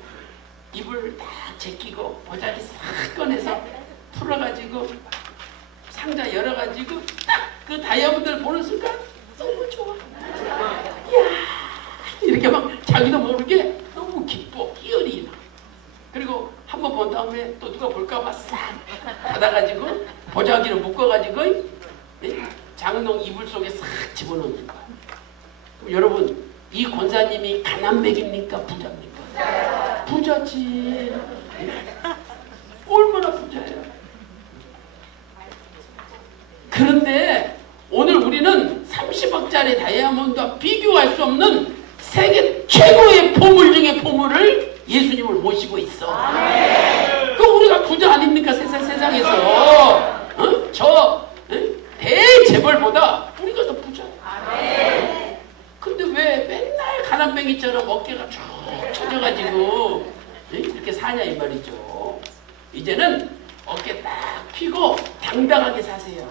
이불 딱 제끼고 보자기 싹 꺼내서 풀어가지고 상자 열어가지고 딱 그 다이아몬드를 보는 순간 너무 좋아. 이야 이렇게 막 자기도 모르게 너무 기뻐 희열이 나. 그리고 한 번 본 다음에 또 누가 볼까봐 싹 닫아가지고 보자기를 묶어가지고 장롱 이불 속에 싹 집어넣는 거야. 그럼 여러분 이 권사님이 가난백입니까 부자입니까? 부자지. 얼마나 부자예요. 그런데 오늘 우리는 30억짜리 다이아몬드와 비교할 수 없는 세계 최고의 보물 중의 보물을 예수님을 모시고 있어. 그 우리가 부자 아닙니까 세상에서. 저 대재벌보다 우리가 더 부자야. 근데 왜 맨날 가난뱅이처럼 어깨가 쭉 처져가지고 이렇게 사냐 이 말이죠. 이제는 어깨 딱 펴고 당당하게 사세요.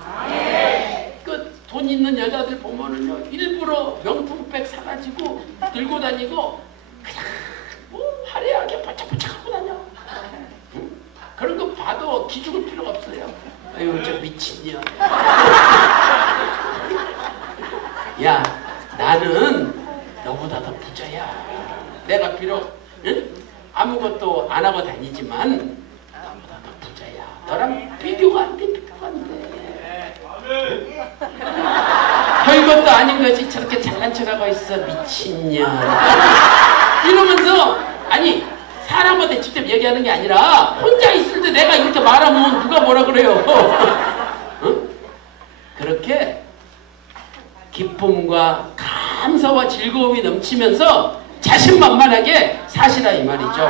그 돈 있는 여자들 보면은요 일부러 명품백 사가지고 들고 다니고 그냥 뭐 화려하게 바짝바짝 하고 다녀. 그런 거 봐도 기죽을 필요가 없어요. 아유 저 미친년. 야 나는 너보다 더 부자야. 내가 비록 아무것도 안 하고 다니지만 너보다 더 부자야. 너랑 비교가 안 돼. 비교가 안 돼. 별것도 아닌 것이 저렇게 잘난 척하고 있어. 미친년. 이러면서 아니 사람한테 직접 얘기하는 게 아니라 혼자 있을 때 내가 이렇게 말하면 누가 뭐라 그래요. 응? 그렇게 기쁨과 감사와 즐거움이 넘치면서 자신만만하게 사시라 이 말이죠.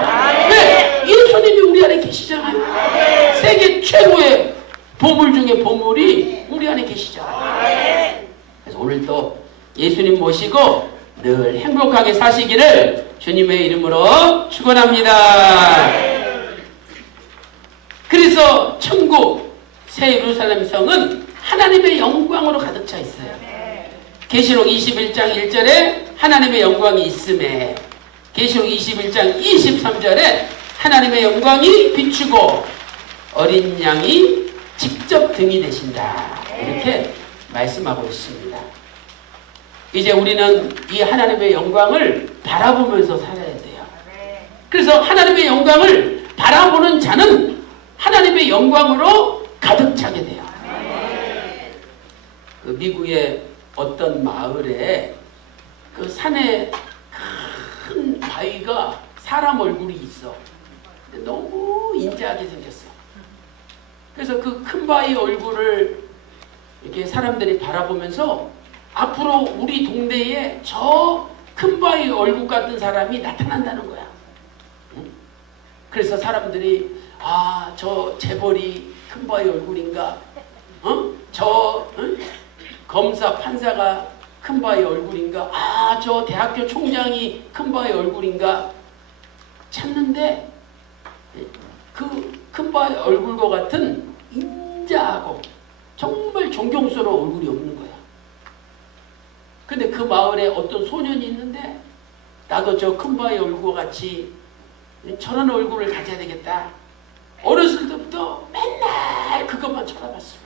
왜? 예수님이 우리 안에 계시잖아요. 세계 최고의 보물 중에 보물이 우리 안에 계시잖아요. 그래서 오늘도 예수님 모시고 늘 행복하게 사시기를 주님의 이름으로 축원합니다. 그래서 천국 새 예루살렘 성은 하나님의 영광으로 가득 차 있어요. 계시록 21장 1절에 하나님의 영광이 있음에, 계시록 21장 23절에 하나님의 영광이 비추고 어린 양이 직접 등이 되신다. 이렇게 말씀하고 있습니다. 이제 우리는 이 하나님의 영광을 바라보면서 살아야 돼요. 그래서 하나님의 영광을 바라보는 자는 하나님의 영광으로 가득 차게 돼요. 그 미국의 어떤 마을에 그 산에 큰 바위가 사람 얼굴이 있어. 근데 너무 인자하게 생겼어. 그래서 그 큰 바위 얼굴을 이렇게 사람들이 바라보면서 앞으로 우리 동네에 저 큰 바위 얼굴 같은 사람이 나타난다는 거야. 그래서 사람들이 아, 저 재벌이 큰 바위 얼굴인가? 검사 판사가 큰 바위 얼굴인가? 아, 저 대학교 총장이 큰 바위 얼굴인가? 찾는데 그 큰 바위 얼굴과 같은 인자하고 정말 존경스러운 얼굴이 없는 거야. 근데 그 마을에 어떤 소년이 있는데 나도 저 큰 바위 얼굴과 같이 저런 얼굴을 가져야 되겠다. 어렸을 때부터 맨날 그것만 쳐다봤어.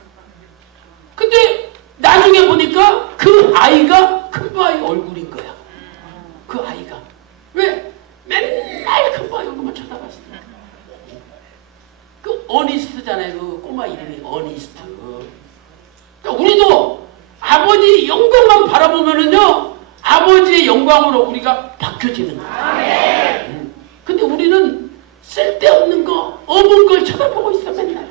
근데 나중에 보니까 그 아이가 큰 바위 얼굴인 거야. 그 아이가. 왜? 맨날 큰 바위 얼굴만 쳐다봤으니까. 그 어니스트잖아요. 그 꼬마 이름이 어니스트. 그러니까 우리도 아버지 영광만 바라보면은요, 아버지의 영광으로 우리가 바뀌어지는 거예요. 근데 우리는 쓸데없는 거, 어문 걸 쳐다보고 있어 맨날.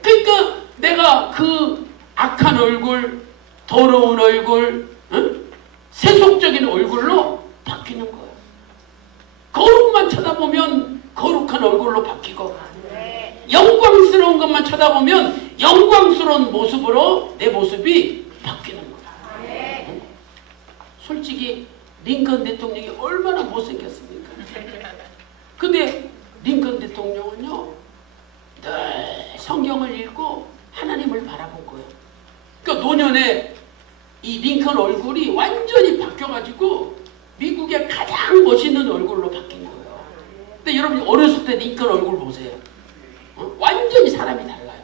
그러니까 내가 그 악한 얼굴, 더러운 얼굴, 세속적인 얼굴로 바뀌는 거예요. 거룩만 쳐다보면 거룩한 얼굴로 바뀌고, 영광스러운 것만 쳐다보면 영광스러운 모습으로 내 모습이 바뀌는 거예요. 솔직히 링컨 대통령이 얼마나 못생겼습니까? 근데 링컨 대통령은요, 늘 성경을 읽고 하나님을 바라본 거예요. 그러니까 노년에 이 링컨 얼굴이 완전히 바뀌어가지고 미국의 가장 멋있는 얼굴로 바뀐 거예요. 근데 여러분이 어렸을 때 링컨 얼굴 보세요. 완전히 사람이 달라요.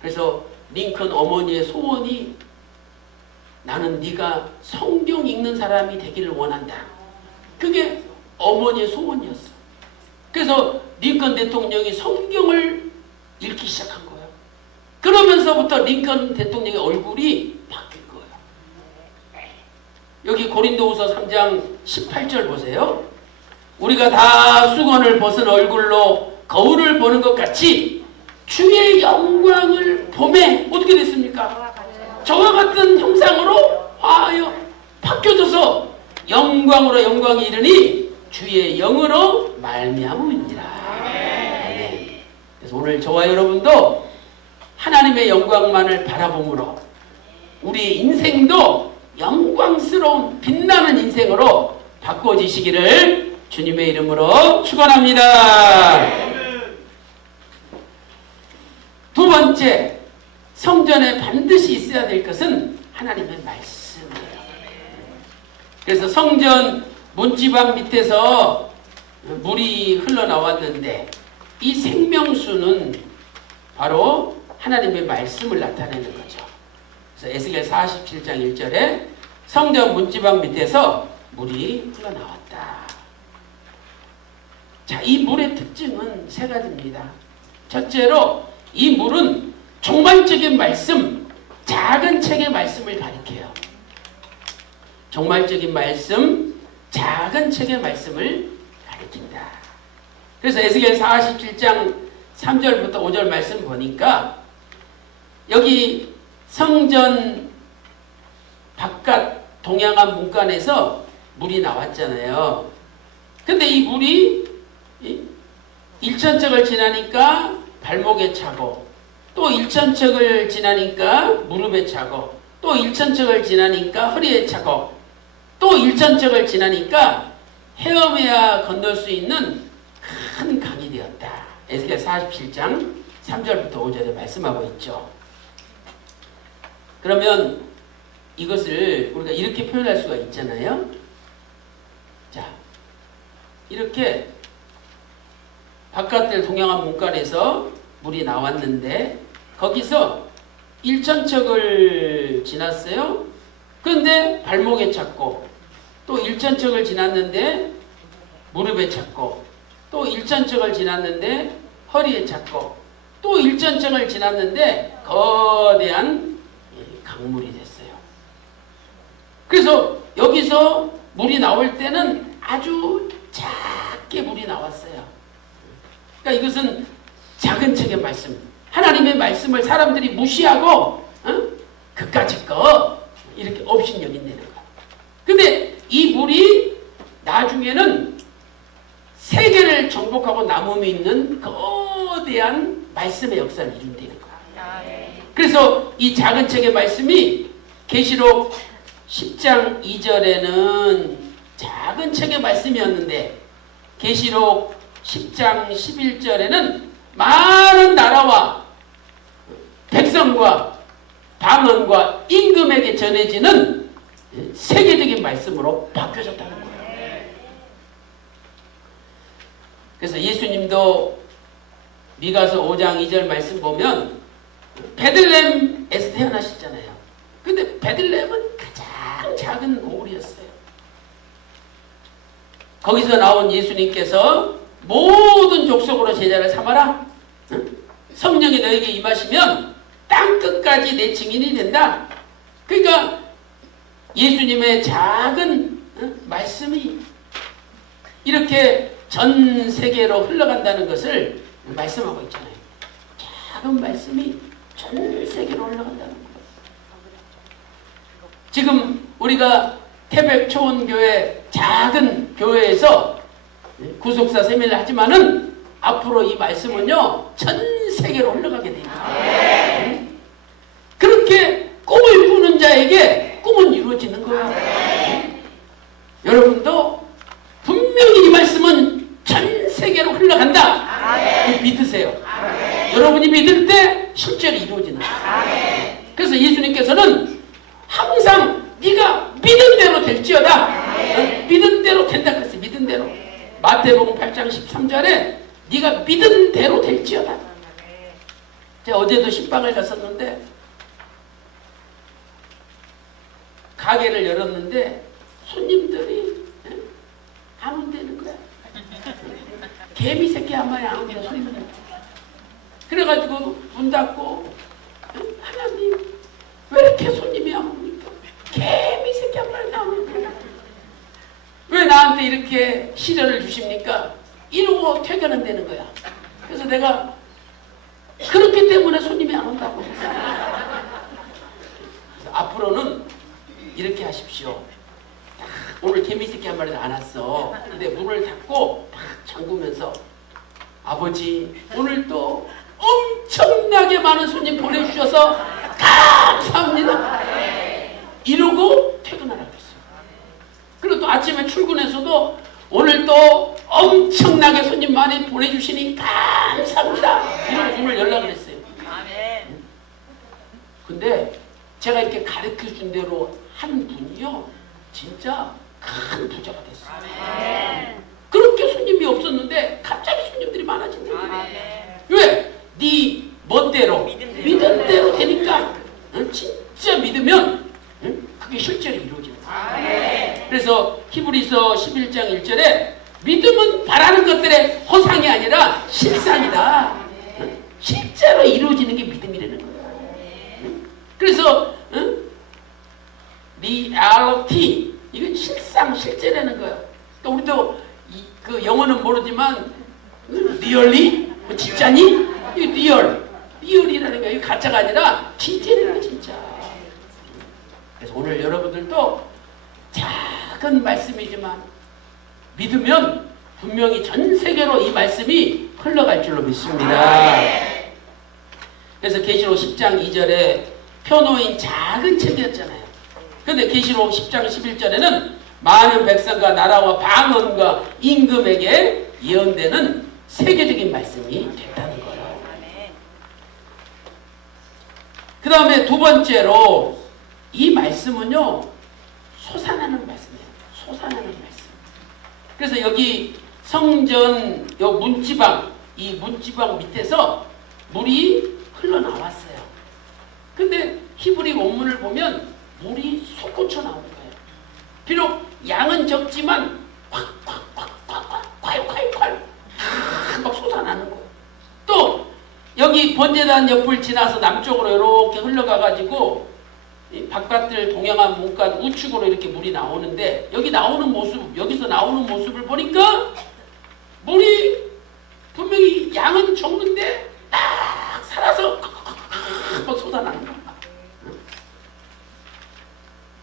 그래서 링컨 어머니의 소원이 나는 네가 성경 읽는 사람이 되기를 원한다. 그게 어머니의 소원이었어. 그래서 링컨 대통령이 성경을 읽기 시작한 거예요. 그러면서부터 링컨 대통령의 얼굴이 바뀐 거예요. 여기 고린도후서 3장 18절 보세요. 우리가 다 수건을 벗은 얼굴로 거울을 보는 것 같이 주의 영광을 보매 어떻게 됐습니까? 저와 같은 형상으로 화하여 바뀌어져서 영광으로 영광이 이르니 주의 영으로 말미암음이니라. 네. 그래서 오늘 저와 여러분도 하나님의 영광만을 바라봄으로 우리의 인생도 영광스러운 빛나는 인생으로 바꿔지시기를 주님의 이름으로 축원합니다. 두 번째, 성전에 반드시 있어야 될 것은 하나님의 말씀이에요. 그래서 성전 문지방 밑에서 물이 흘러나왔는데 이 생명수는 바로 하나님의 말씀을 나타내는 거죠. 그래서 에스겔 47장 1절에 성전 문지방 밑에서 물이 흘러나왔다. 자, 이 물의 특징은 세 가지입니다. 첫째로 이 물은 종말적인 말씀, 작은 책의 말씀을 가리켜요. 종말적인 말씀, 작은 책의 말씀을 가리킨다. 그래서 에스겔 47장 3절부터 5절 말씀 보니까 여기 성전 바깥 동양안 문간에서 물이 나왔잖아요. 근데 이 물이 1천척을 지나니까 발목에 차고, 또 1천척을 지나니까 무릎에 차고, 또 1천척을 지나니까 허리에 차고, 또 1천척을 지나니까 헤엄해야 건널 수 있는 큰 강이 되었다. 에스겔 47장 3절부터 5절에 말씀하고 있죠. 그러면 이것을 우리가 이렇게 표현할 수가 있잖아요. 자, 이렇게 바깥들 동양안 문간에서 물이 나왔는데 거기서 1천척을 지났어요. 그런데 발목에 찼고, 또 1천척을 지났는데 무릎에 찼고, 또 1천척을 지났는데 허리에 찼고, 또 1천척을 지났는데 거대한 강물이 됐어요. 그래서 여기서 물이 나올 때는 아주 작게 물이 나왔어요. 그러니까 이것은 작은 책의 말씀, 하나님의 말씀을 사람들이 무시하고 그까짓 거 이렇게 업신여긴다는 거야. 근데 이 물이 나중에는 세계를 정복하고 남음이 있는 거대한 말씀의 역사를 이룬다는 거야. 그래서 이 작은 책의 말씀이 계시록 10장 2절에는 작은 책의 말씀이었는데 계시록 10장 11절에는 많은 나라와 백성과 방언과 임금에게 전해지는 세계적인 말씀으로 바뀌어졌다는 거예요. 그래서 예수님도 미가서 5장 2절 말씀 보면 베들레헴에서 태어나셨잖아요. 근데 베들레헴은 가장 작은 고을이었어요. 거기서 나온 예수님께서 모든 족속으로 제자를 삼아라. 성령이 너에게 임하시면 땅끝까지 내 증인이 된다. 그러니까 예수님의 작은 말씀이 이렇게 전 세계로 흘러간다는 것을 말씀하고 있잖아요. 작은 말씀이 전 세계로 흘러간다는 거예요. 지금 우리가 태백초원교회 작은 교회에서 구속사 세미나를 하지만은 앞으로 이 말씀은요 전 세계로 흘러가게 됩니다. 그렇게 꿈을 꾸는 자에게 꿈은 이루어지는 거예요. 여러분도 분명히 이 말씀은 전 세계로 흘러간다. 믿으세요. 여러분이 믿을 때 실제로 이루어지는 거예요. 그래서 예수님께서는 항상 네가 믿은 대로 될지어다. 믿은 대로 된다 그랬어요. 믿은 대로. 마태복음 8장 13절에 네가 믿은 대로 될지어다. 제가 어제도 신방을 갔었는데 가게를 열었는데 손님들이 안 온다는 거야. 개미 새끼 한 마리 안 온다 손님들. 그래가지고 문 닫고 하나님 왜 이렇게 손님이 안 옵니까? 개미 새끼 한 마리 안 옵니까? 왜 나한테 이렇게 시련을 주십니까? 이러고 퇴근한다는 거야. 그래서 내가 그렇기 때문에 손님이 안 온다고 했어요. 앞으로는 이렇게 하십시오. 오늘 개미새끼 한 마리도 안 왔어. 근데 문을 닫고 막 잠그면서 아버지 오늘 또 엄청나게 많은 손님 보내주셔서 감사합니다. 이러고 퇴근하라고 했어요. 그리고 또 아침에 출근해서도 오늘 또 엄청나게 손님 많이 보내주시니 감사합니다. 이러고 오늘 연락을 했어요. 근데 제가 이렇게 가르쳐 준 대로 한 분이요 진짜 큰 부자가 됐어요. 그렇게 손님이 없었는데 갑자기 손님들이 많아진 거예요. 왜? 네 멋대로 믿은 대로 되니까 진짜 믿으면 그게 실제로 이루어지는 거예요. 그래서 히브리서 11장 1절에 믿음은 바라는 것들의 허상이 아니라 실상이다. 실제로 이루어지는 게 믿음이라는 거예요. 그래서 reality 이건 실상 실제라는 거예요. 그러니까 우리도 그 영어는 모르지만 really 진짜니? 이거 리얼이라는 거예요. 이거 가짜가 아니라 진짜라는 거예요. 진짜. 그래서 오늘 여러분들도 작은 말씀이지만 믿으면 분명히 전 세계로 이 말씀이 흘러갈 줄로 믿습니다. 그래서 계시록 10장 2절에 펴놓인 작은 책이었잖아요. 그런데 계시록 10장 11절에는 많은 백성과 나라와 방언과 임금에게 예언되는 세계적인 말씀이 됐다는 거예요. 그 다음에 두 번째로 이 말씀은요 솟아나는 말씀이에요. 솟아나는 말씀. 그래서 여기 성전 요 문지방 이 문지방 밑에서 물이 흘러나왔어요. 근데 히브리 원문을 보면 물이 솟구쳐 나오는 거예요. 비록 양은 적지만 콸콸콸콸콸콸 막 솟아나는 거예요. 또 여기 번제단 옆을 지나서 남쪽으로 이렇게 흘러가가지고 바깥을 동양한 문간 우측으로 이렇게 물이 나오는데 여기 나오는 모습, 여기서 나오는 모습을 보니까 물이 분명히 양은 적는데 딱 살아서 막 솟아나는 거예요.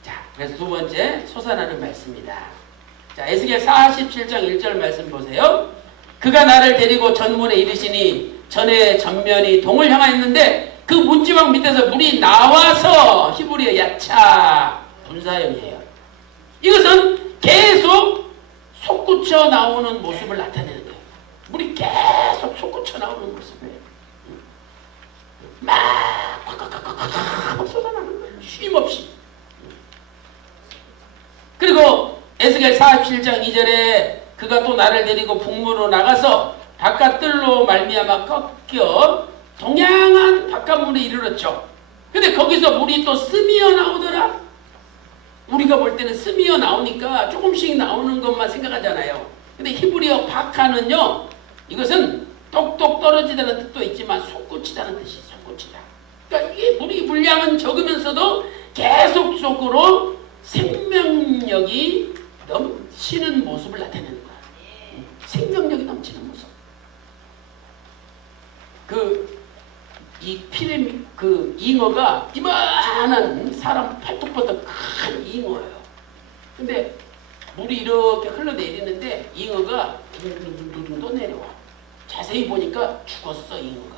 자, 그래서 두 번째 솟아나는 말씀이다. 자, 에스겔 47장 1절 말씀 보세요. 그가 나를 데리고 전문에 이르시니 전에 전면이 동을 향하였는데 그 문지방 밑에서 물이 나와서 히브리어 야차 분사형이에요. 이것은 계속 솟구쳐 나오는 모습을 나타내는 거예요. 물이 계속 솟구쳐 나오는 모습이에요. 막 쏟아나는 거예요. 쉼없이. 그리고 에스겔 47장 2절에 그가 또 나를 데리고 북문으로 나가서 바깥들로 말미암아 꺾여 동양한 바깥문에 이르렀죠. 근데 거기서 물이 또 스미어 나오더라. 우리가 볼 때는 스미어 나오니까 조금씩 나오는 것만 생각하잖아요. 근데 히브리어 바카는요 이것은 똑똑 떨어지다는 뜻도 있지만 솟구치다는 뜻이 솟구치다. 그러니까 이게 물이 물량은 적으면서도 계속 속으로 생명력이 넘치는 모습을 나타내는 거야. 생명력이 넘치는 모습. 그 잉어가 이만한 사람 팔뚝보다 큰 잉어예요. 근데 물이 이렇게 흘러내리는데 잉어가 둥둥둥둥 떠내려와. 자세히 보니까 죽었어, 잉어가.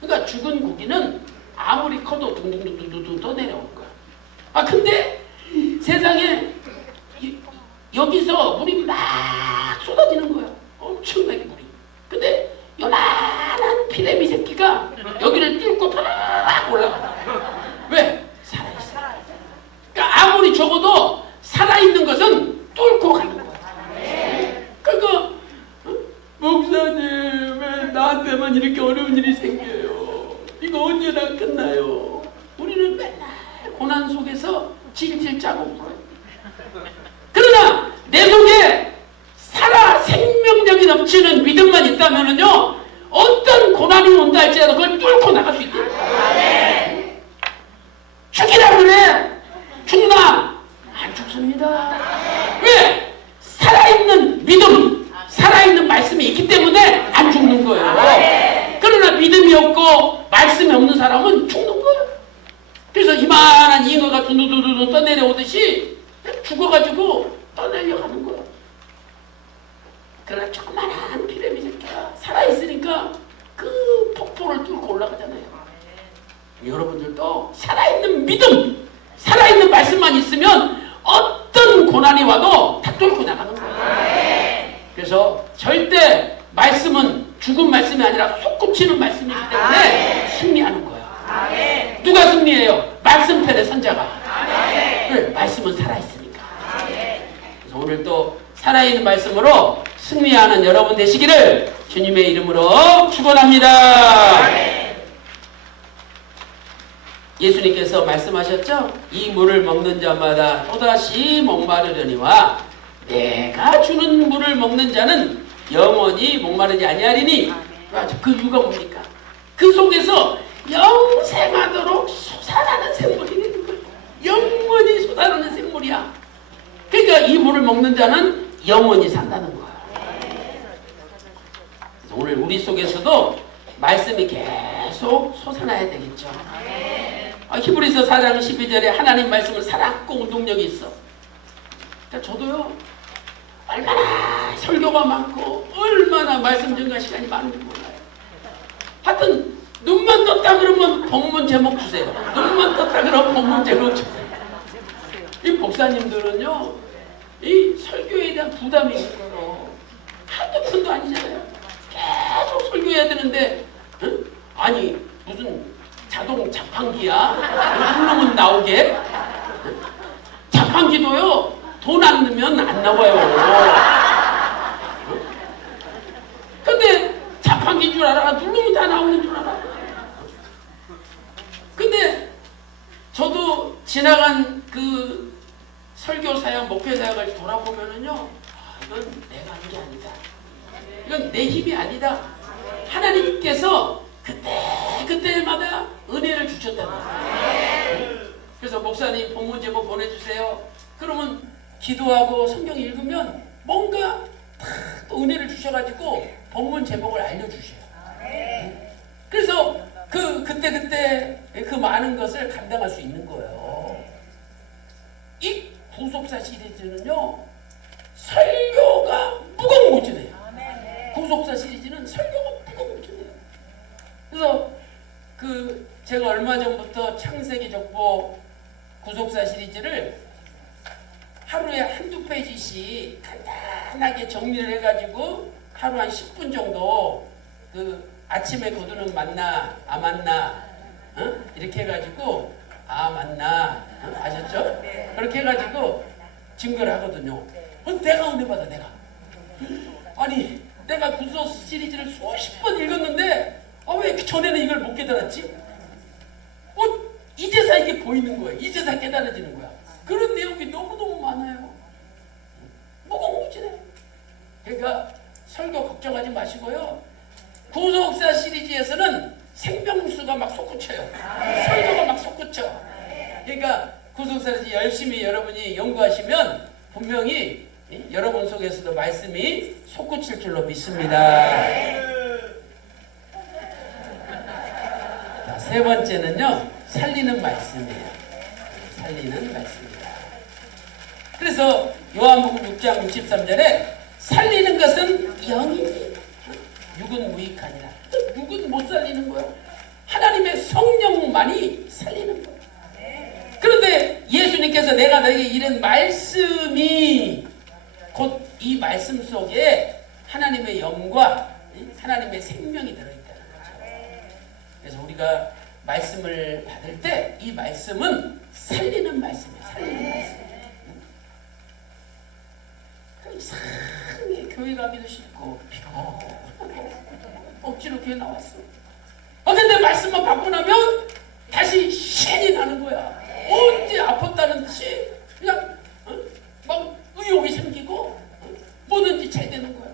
그러니까 죽은 고기는 아무리 커도 둥둥둥둥둥 떠내려온 거야. 근데 세상에 여기서 물이 막 쏟아지는 거야. 엄청나게 물이. 근데 요만한 피레미 새끼가 여기를 뚫고 팍 올라가. 왜? 살아있어. 그러니까 아무리 적어도 살아있는 것은 뚫고 가는 거야. 그러니까 목사님 왜 나한테만 이렇게 어려운 일이 생겨요? 이거 언제나 끝나요? 우리는 맨날 고난 속에서 질질 짜고 울어요. 그러나 내 속에 생명력이 넘치는 믿음만 있다면은요, 어떤 고난이 온다 할지라도 그걸 뚫고 나갈 수 있다. 죽이라 그래. 죽나? 안 죽습니다. 왜? 살아있는 믿음, 살아있는 말씀이 있기 때문에 안 죽는 거예요. 그러나 믿음이 없고 말씀이 없는 사람은 죽는 거예요. 그래서 이만한 잉어가 두두두두 떠내려오듯이 죽어가지고 떠내려가는 거예요. 그러나 조그만한 피레미 새끼가 살아있으니까 그 폭포를 뚫고 올라가잖아요. 여러분들도 살아있는 믿음, 살아있는 말씀만 있으면 어떤 고난이 와도 다 뚫고 나가는 거예요. 그래서 절대 말씀은 죽은 말씀이 아니라 솟구치는 말씀이기 때문에 승리하는 거예요. 누가 승리해요? 말씀편의 선자가. 왜? 말씀은 살아있으니까. 그래서 오늘 또 살아있는 말씀으로 승리하는 여러분 되시기를 주님의 이름으로 축원합니다. 예수님께서 말씀하셨죠? 이 물을 먹는 자마다 또다시 목마르려니와 내가 주는 물을 먹는 자는 영원히 목마르지 아니하리니. 그 이유가 뭡니까? 그 속에서 영생하도록 솟아나는 샘물이 되는 거예요. 영원히 솟아나는 샘물이야. 그러니까 이 물을 먹는 자는 영원히 산다는 거예요. 그래서 오늘 우리 속에서도 말씀이 계속 솟아나야 되겠죠. 히브리서 4장 12절에 하나님 말씀을 살았고 운동력이 있어. 그러니까 저도요, 얼마나 설교가 많고 얼마나 말씀 전가 시간이 많은지 몰라요. 하여튼 눈만 떴다 그러면 본문 제목 주세요. 눈만 떴다 그러면 본문 제목 주세요. 이 목사님들은요, 이 설교에 대한 부담이 있는 거예요. 한두 편도 아니잖아요. 계속 설교해야 되는데, 응? 아니 무슨 자동 자판기야? 누르면 나오게? 응? 자판기도요, 돈 안 넣으면 안 나와요. 응? 근데 자판기인 줄 알아? 누르면 다 나오는 줄 알아? 근데 저도 지나간 그 설교 사역, 목회 사역을 돌아보면은요, 이건 내가 한 게 아니다. 이건 내 힘이 아니다. 하나님께서 그때마다 은혜를 주셨다는 거예요. 그래서 목사님 본문 제목 보내주세요. 그러면 기도하고 성경 읽으면 뭔가 또 은혜를 주셔가지고 본문 제목을 알려주셔요. 그래서 그때 그 많은 것을 감당할 수 있는 거예요. 이 구속사 시리즈는요, 설교가 무궁무진해요. 구속사 시리즈는 설교가 무궁무진해요. 그래서 제가 얼마 전부터 창세기 족보 구속사 시리즈를 하루에 한두 페이지씩 간단하게 정리를 해가지고 하루 한 10분 정도 아침에 거두는 만나, 아 만나, 이렇게 해가지고 아 만나, 아셨죠? 그렇게 해가지고 증거를 하거든요. 내가 은혜 받아, 내가. 아니 내가 구속 시리즈를 수십 번 읽었는데 왜 전에는 이걸 못 깨달았지? 이제서 이게 보이는 거예요. 이제서 깨달아지는 거야. 그런 내용이 너무너무 많아요. 무궁무진해. 그러니까 설교 걱정하지 마시고요. 구속사 시리즈에서는 생명수가 막 솟구쳐요. 설교가 막 솟구쳐. 그러니까 구속사를 열심히 여러분이 연구하시면 분명히 여러분 속에서도 말씀이 솟구칠 줄로 믿습니다. 자, 세 번째는요, 살리는 말씀이에요. 살리는 말씀입니다. 그래서 요한복음 6장 63절에 살리는 것은 영이니 육은 무익하니라. 육은 못 살리는 거야. 하나님의 성령만이 살리는 거야. 그런데 예수님께서 내가 너에게 이런 말씀이 곧 이 말씀 속에 하나님의 영과 하나님의 생명이 들어있다는 거죠. 그래서 우리가 말씀을 받을 때 이 말씀은 살리는 말씀이에요. 살리는 말씀. 이상하게 교회 가기도 싫고 피곤하고 억지로 교회 나왔어. 근데 말씀만 받고 나면 다시 신이 나는 거야. 언제 아팠다는 듯이 그냥 막 의욕이 생기고 뭐든지 잘 되는 거야.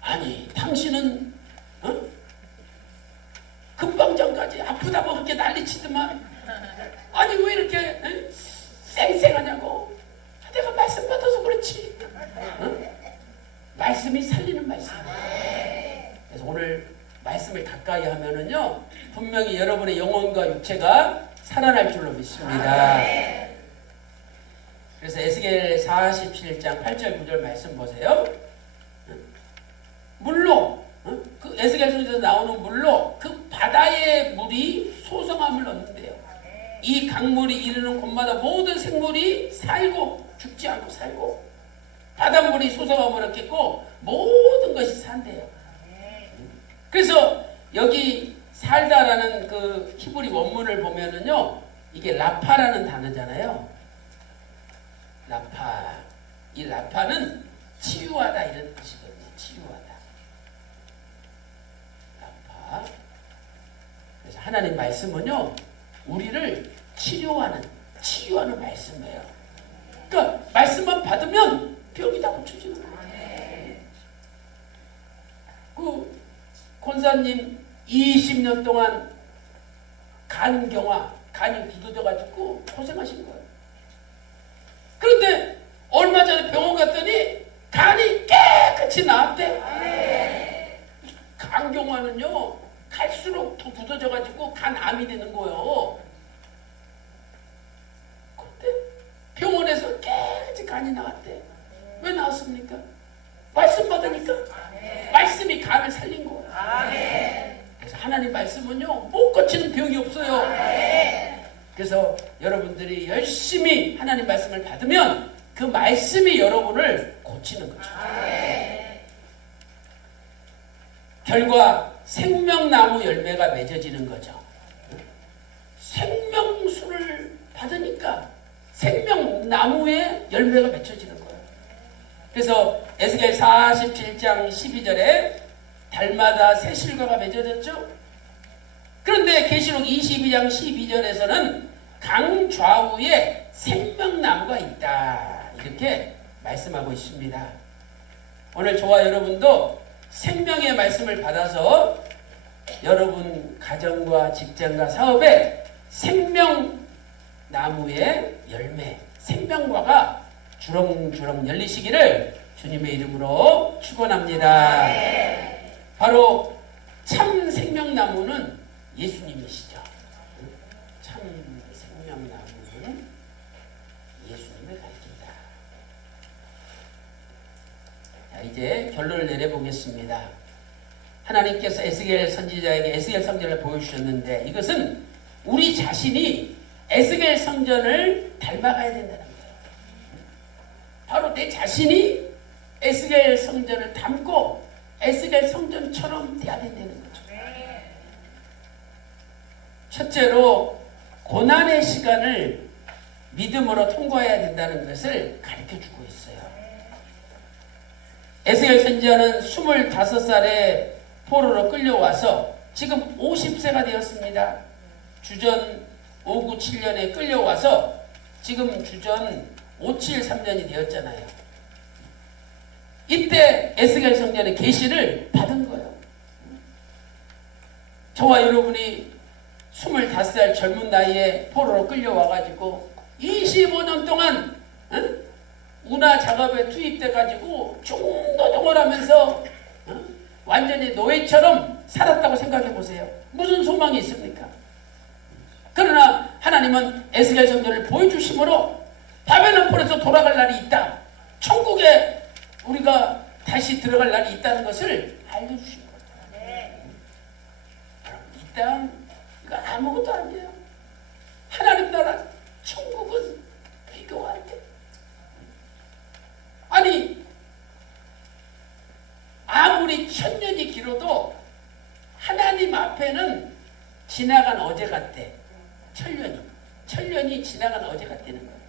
아니 당신은 금방 전까지 아프다고 그렇게 난리치더만 아니 왜 이렇게 쌩쌩하냐고. 내가 말씀 받아서 그렇지. 말씀이 살리는 말씀이에요. 그래서 오늘 말씀을 가까이 하면은요 분명히 여러분의 영혼과 육체가 살아날 줄로 믿습니다. 그래서 에스겔 47장 8절 9절 말씀 보세요. 물로 그 에스겔书에서 나오는 물로 그 바다의 물이 소성함을 얻는데요. 이 강물이 이르는 곳마다 모든 생물이 살고 죽지 않고 살고 바닷물이 소성함을 얻겠고 모든 것이 산대요. 그래서 여기 살다라는 그 히브리 원문을 보면은요 이게 라파라는 단어잖아요. 라파. 이 라파는 치유하다 이런 뜻이거든요. 치유하다. 라파. 그래서 하나님 말씀은요 우리를 치유하는 말씀이에요. 그러니까 말씀만 받으면 병이 다 고쳐지는 거예요. 그 권사님 20년 동안 간경화, 간이 굳어져가지고 고생하신 거예요. 그런데 얼마 전에 병원 갔더니 간이 깨끗이 나왔대. 간경화는요 갈수록 더 굳어져가지고 간암이 되는 거예요. 그런데 병원에서 깨끗이 간이 나왔대. 왜 나왔습니까? 말씀 받으니까. 말씀이 간을 살린 거예요. 그래서 하나님 말씀은요 못 고치는 병이 없어요. 그래서 여러분들이 열심히 하나님 말씀을 받으면 그 말씀이 여러분을 고치는 거죠. 결과 생명나무 열매가 맺어지는 거죠. 생명수를 받으니까 생명나무에 열매가 맺혀지는 거예요. 그래서 에스겔 47장 12절에 달마다 새 실과가 맺어졌죠. 그런데 계시록 22장 12절에서는 강 좌우에 생명나무가 있다 이렇게 말씀하고 있습니다. 오늘 저와 여러분도 생명의 말씀을 받아서 여러분 가정과 직장과 사업에 생명나무의 열매, 생명과가 주렁주렁 열리시기를 주님의 이름으로 축원합니다. 바로 참 생명나무는 예수님이시죠. 참 생명나무는 예수님을 가리킨다. 자, 이제 결론을 내려보겠습니다. 하나님께서 에스겔 선지자에게 에스겔 성전을 보여주셨는데 이것은 우리 자신이 에스겔 성전을 닮아가야 된다는 거예요. 바로 내 자신이 에스겔 성전을 닮고 에스겔 성전처럼 돼야 된다는 거죠. 첫째로 고난의 시간을 믿음으로 통과해야 된다는 것을 가르쳐주고 있어요. 에스겔 선지자는 25살에 포로로 끌려와서 지금 50세가 되었습니다. 주전 597년에 끌려와서 지금 주전 573년이 되었잖아요. 이때 에스겔 성전의 계시를 받은 거예요. 저와 여러분이 25살 젊은 나이에 포로로 끌려와가지고 25년 동안 운하 작업에 투입돼가지고 중노동을 하면서 완전히 노예처럼 살았다고 생각해 보세요. 무슨 소망이 있습니까? 그러나 하나님은 에스겔 선지자를 보여주심으로 바벨론폰에서 돌아갈 날이 있다. 천국에 우리가 다시 들어갈 날이 있다는 것을 알려주신 거예요. 이 땅 이거 아무것도 아니에요. 하나님 나라 천국은 비교가 안 돼. 아니 아무리 천년이 길어도 하나님 앞에는 지나간 어제 같대. 천년이 지나간 어제 같다는 거예요.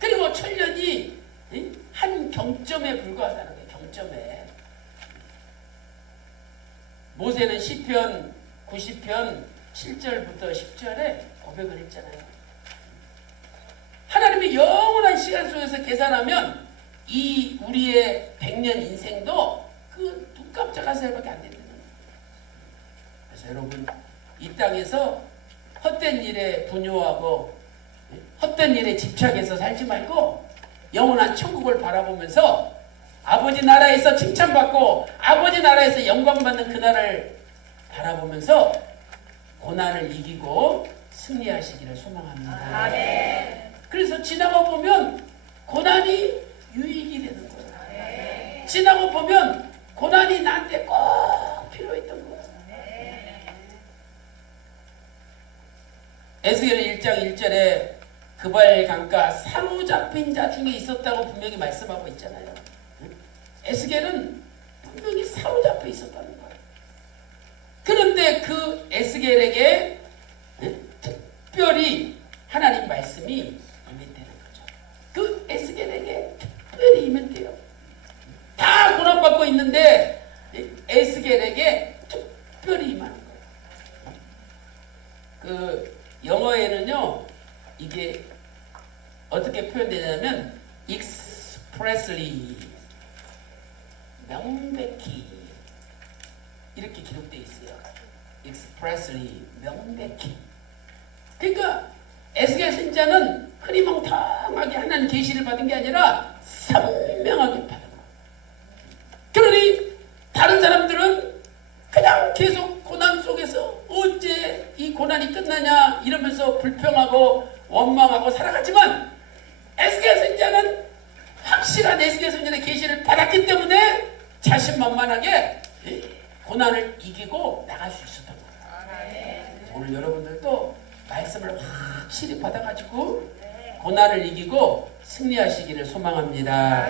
그리고 천년이 한 경점에 불과하다는 거예요. 경점에. 모세는 시편 90편 7절부터 10절에 고백을 했잖아요. 하나님의 영원한 시간 속에서 계산하면 이 우리의 100년 인생도 그 눈 깜짝할 새밖에 안 된다는 거예요. 그래서 여러분 이 땅에서 헛된 일에 분요하고 헛된 일에 집착해서 살지 말고 영원한 천국을 바라보면서 아버지 나라에서 칭찬받고 아버지 나라에서 영광받는 그날을 바라보면서 고난을 이기고 승리하시기를 소망합니다. 아멘. 그래서 지나가 보면 고난이 유익이 되는 거예요. 지나고 보면 고난이 나한테 꼭 필요했던 거예요. 에스겔 1장 1절에 그발 강가 사로잡힌 자 중에 있었다고 분명히 말씀하고 있잖아요. 에스겔은 분명히 사로잡혀 있었다는 거예요. 그런데 그 에스겔에게 특별히 하나님 말씀이 임했다는 거죠. 그 에스겔에게 특별히 임했대요. 다 고난받고 있는데 에스겔에게 특별히 임하는 거예요. 그 영어에는요 이게 어떻게 표현되냐면 expressly 명백히 이렇게 기록되어 있어요. expressly 명백히. 그러니까 에스겔 선지자는 흐리멍텅하게 하나님 계시를 받은 게 아니라 선명하게 받은 거예요. 그러니 다른 사람들은 그냥 계속 고난 속에서 언제 이 고난이 끝나냐 이러면서 불평하고 원망하고 살아갔지만 에스겔 선지자는 확실한 에스겔 선지자의 계시를 받았기 때문에 자신만만하게 고난을 이기고 나갈 수 있었던 거예요. 오늘 여러분들도 말씀을 확실히 받아가지고 고난을 이기고 승리하시기를 소망합니다.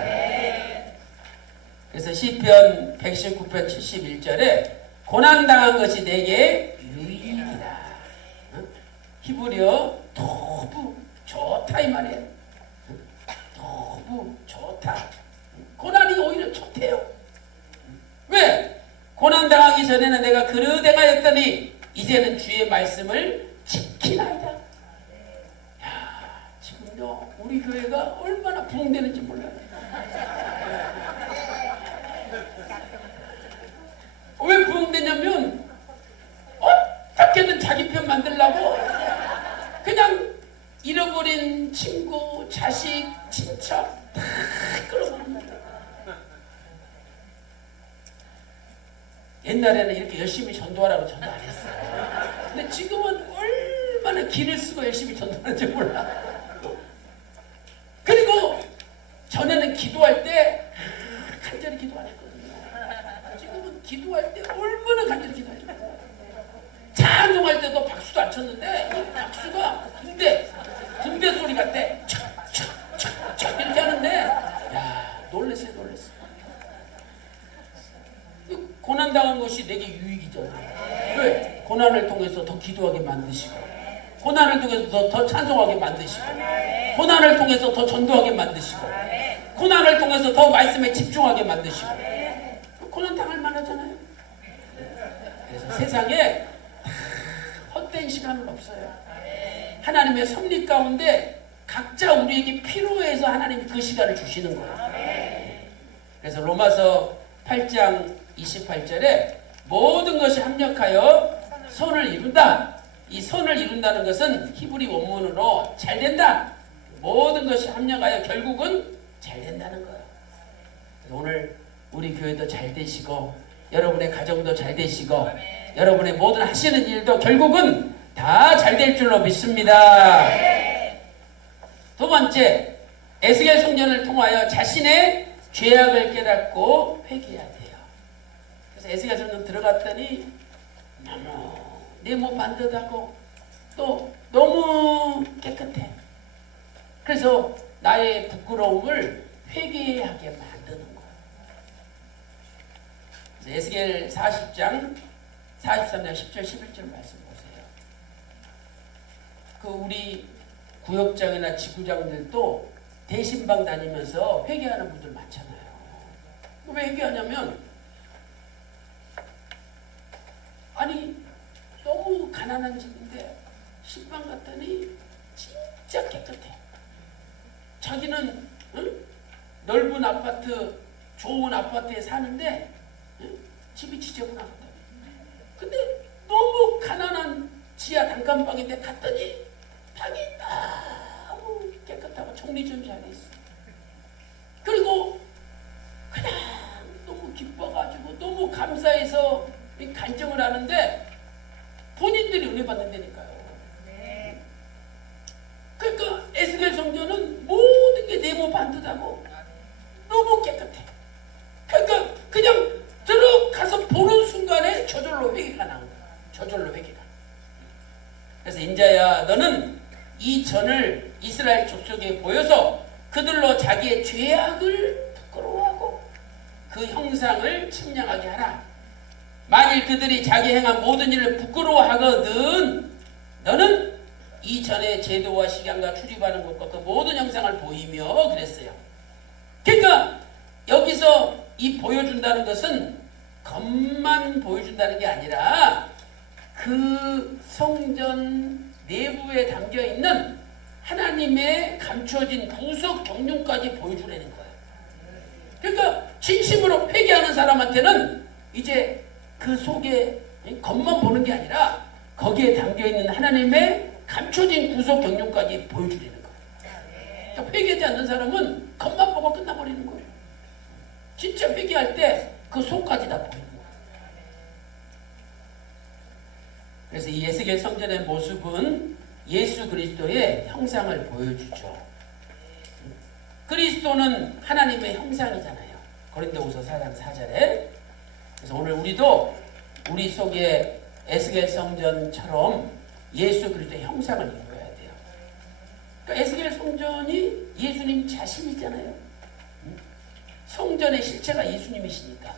그래서 시편 119편 71절에 고난당한 것이 내게 유익이다. 히브리어 토부 좋다 이 말이에요. 토부 좋다. 고난이 오히려 좋대요. 왜? 고난당하기 전에는 내가 그르댕하였더니 이제는 주의 말씀을 지키나이다. 야, 지금요 우리 교회가 얼마나 부흥되는지 몰라요. 왜 부흥되냐면 어떻게든 자기 편 만들려고 그냥 잃어버린 친구, 자식, 친척 다 끌어모는 거예요. 옛날에는 이렇게 열심히 전도하라고 전도 안 했어요. 근데 지금은 얼마나 길을 쓰고 열심히 전도하는지 몰라. 그리고 전에는 기도할 때 간절히 기도 안 했거든요. 지금은 기도할 때 얼마나 간절히 기도하죠. 찬송할 때도 박수도 안 쳤는데 이 박수가 군대 소리 같아. 촥촥촥촥 이렇게 하는데 야 놀랬어요. 고난당한 것이 내게 유익이잖아요. 왜? 고난을 통해서 더 기도하게 만드시고 고난을 통해서 더 찬송하게 만드시고 고난을 통해서 더 전도하게 만드시고 고난을 통해서 더 말씀에 집중하게 만드시고 고난 당할 만하잖아요. 그래서 세상에 헛된 시간은 없어요. 하나님의 섭리 가운데 각자 우리에게 필요해서 하나님이 그 시간을 주시는 거예요. 그래서 로마서 8장 28절에 모든 것이 합력하여 선을 이룬다. 이 선을 이룬다는 것은 히브리 원문으로 잘 된다. 모든 것이 합력하여 결국은 잘 된다는 거예요. 오늘 우리 교회도 잘 되시고 여러분의 가정도 잘 되시고 여러분의 모든 하시는 일도 결국은 다 잘 될 줄로 믿습니다. 두 번째, 에스겔 성전을 통하여 자신의 죄악을 깨닫고 회개해야 돼요. 그래서 에스겔 성전 들어갔더니 너무 네모 반듯하고 또 너무 깨끗해. 그래서 나의 부끄러움을 회개하게 만드는 거예요. 그래서 에스겔 40장 43장 10절 11절 말씀 보세요. 그 우리 구역장이나 지구장들도 대신방 다니면서 회개하는 분들 많잖아요. 왜 회개하냐면 아니 너무 가난한 집인데 신방 갔더니 진짜 깨끗해. 자기는 넓은 아파트, 좋은 아파트에 사는데 집이 지저분하거든. 근데 너무 가난한 지하 단칸방인데 갔더니 방이 너무 깨끗하고 정리정돈이 돼 있어. 그리고 그냥 너무 기뻐가지고 너무 감사해서 간증을 하는데 본인들이 은혜 받는다니까요. 그러니까 에스겔 성전은 모든 게 네모 반듯하고 너무 깨끗해. 그러니까 그냥 들어가서 보는 순간에 저절로 회개가 나온 거야. 저절로 회개가. 그래서 인자야, 너는 이 전을 이스라엘 족속에 보여서 그들로 자기의 죄악을 부끄러워하고 그 형상을 침략하게 하라. 만일 그들이 자기 행한 모든 일을 부끄러워하거든 너는 이전의 제도와 식양과 출입하는 것과 그 모든 형상을 보이며 그랬어요. 그러니까 여기서 이 보여준다는 것은 겉만 보여준다는 게 아니라 그 성전 내부에 담겨있는 하나님의 감춰진 구속 경륜까지 보여주라는 거예요. 그러니까 진심으로 회개하는 사람한테는 이제 그 속에 겉만 보는 게 아니라 거기에 담겨있는 하나님의 감춰진 구속 경륜까지 보여주라는 거예요. 그러니까 회개하지 않는 사람은 겉만 보고 끝나버리는 거예요. 진짜 회개할 때 그 속까지 다 보이는 거예요. 그래서 이 에스겔 성전의 모습은 예수 그리스도의 형상을 보여주죠. 그리스도는 하나님의 형상이잖아요. 고린도후서 4장 4절에. 그래서 오늘 우리도 우리 속에 에스겔 성전처럼 예수 그리스도의 형상을 이루어야 돼요. 그러니까 에스겔 성전이 예수님 자신이잖아요. 성전의 실체가 예수님이시니까.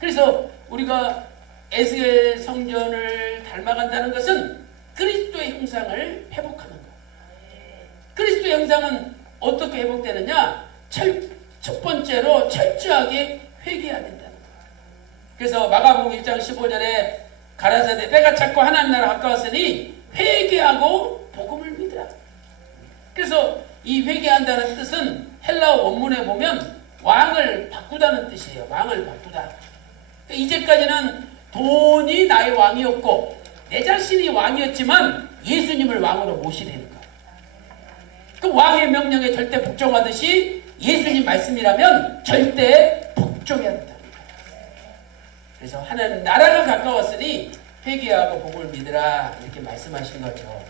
그래서 우리가 에스겔 성전을 닮아간다는 것은 그리스도의 형상을 회복하는 거예요. 그리스도의 형상은 어떻게 회복되느냐? 첫 번째로 철저하게 회개해야 된다는 거예요. 그래서 마가복음 1장 15절에 가라사대 때가 찼고 하나님 나라 가까웠으니 회개하고 복음을 믿으라. 그래서 이 회개한다는 뜻은 헬라어 원문에 보면 왕을 바꾸다는 뜻이에요. 왕을 바꾸다. 이제까지는 돈이 나의 왕이었고 내 자신이 왕이었지만 예수님을 왕으로 모시라는 거예요. 그 왕의 명령에 절대 복종하듯이 예수님 말씀이라면 절대 복종해야 된다는 거예요. 그래서 하나님 나라가 가까웠으니 회개하고 복을 믿으라 이렇게 말씀하신 거죠.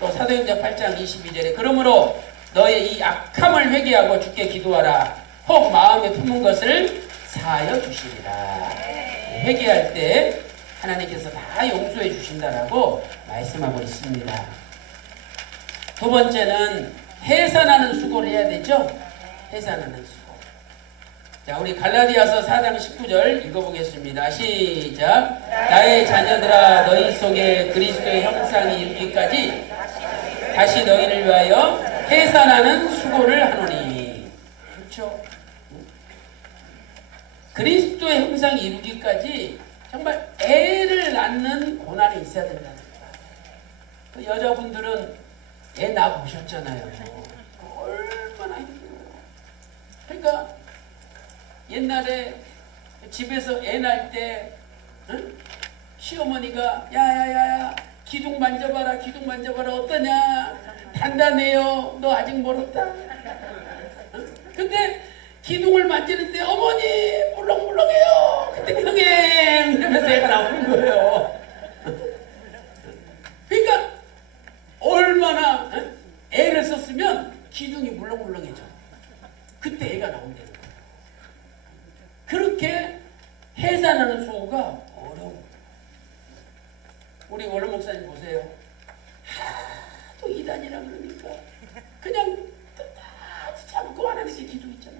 또 사도행전 8장 22절에 그러므로 너의 이 악함을 회개하고 주께 기도하라. 혹 마음에 품은 것을 사하여 주시리라. 회개할 때 하나님께서 다 용서해 주신다라고 말씀하고 있습니다. 두 번째는 해산하는 수고를 해야 되죠. 해산하는 수고. 자, 우리 갈라디아서 4장 19절 읽어보겠습니다. 시작. 나의 자녀들아 너희 속에 그리스도의 형상이 이르기까지 다시 너희를 위하여 해산하는 수고를 하노니. 그렇죠? 그리스도의 형상이 이루기까지 정말 애를 낳는 고난이 있어야 된다는 거예요. 그 여자분들은 애 낳아 보셨잖아요. 얼마나 힘들어요. 그러니까 옛날에 집에서 애 낳을 때 시어머니가 야야야야 기둥 만져봐라, 기둥 만져봐라. 어떠냐? 단단해요. 너 아직 멀었다. 근데 기둥을 만지는데 어머니 물렁물렁해요. 그때 흥행 이러면서 애가 나오는 거예요. 그러니까 얼마나 애를 썼으면 기둥이 물렁물렁해져. 그때 애가 나온다는 거예요. 그렇게 해산하는 수호가 어려워. 우리 원로 목사님 보세요. 하도 이단이라 그러니까 그냥 끝까지 참고 안 하는 게 기도 있잖아.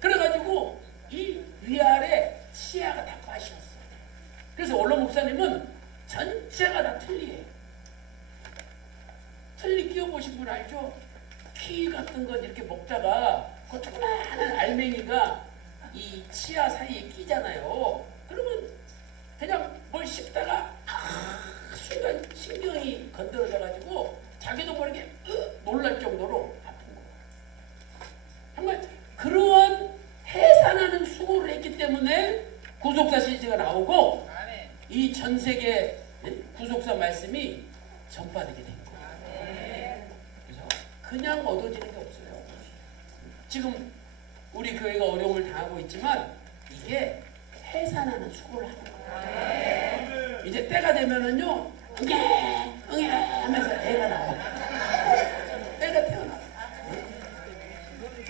그래가지고 이 위아래 치아가 다 빠졌어. 그래서 원로 목사님은 전체가 다 틀리예요. 틀리 끼워보신 분 알죠? 키 같은 건 이렇게 먹다가 그 조그마한 알맹이가 이 치아 사이에 끼잖아요. 그러면 그냥 뭘 씹다가 순간 신경이 건드려져가지고 자기도 모르게 놀랄 정도로 아픈 거예요. 정말 그러한 해산하는 수고를 했기 때문에 구속사 시리즈가 나오고 이 전 세계 구속사 말씀이 전파되게 된 거예요. 그래서 그냥 얻어지는 게 없어요. 지금 우리 교회가 어려움을 당하고 있지만 이게 해산하는 수고를 하는 거예요. 이제 때가 되면은요, 응애 하면서 애가 나와. 애가 태어나.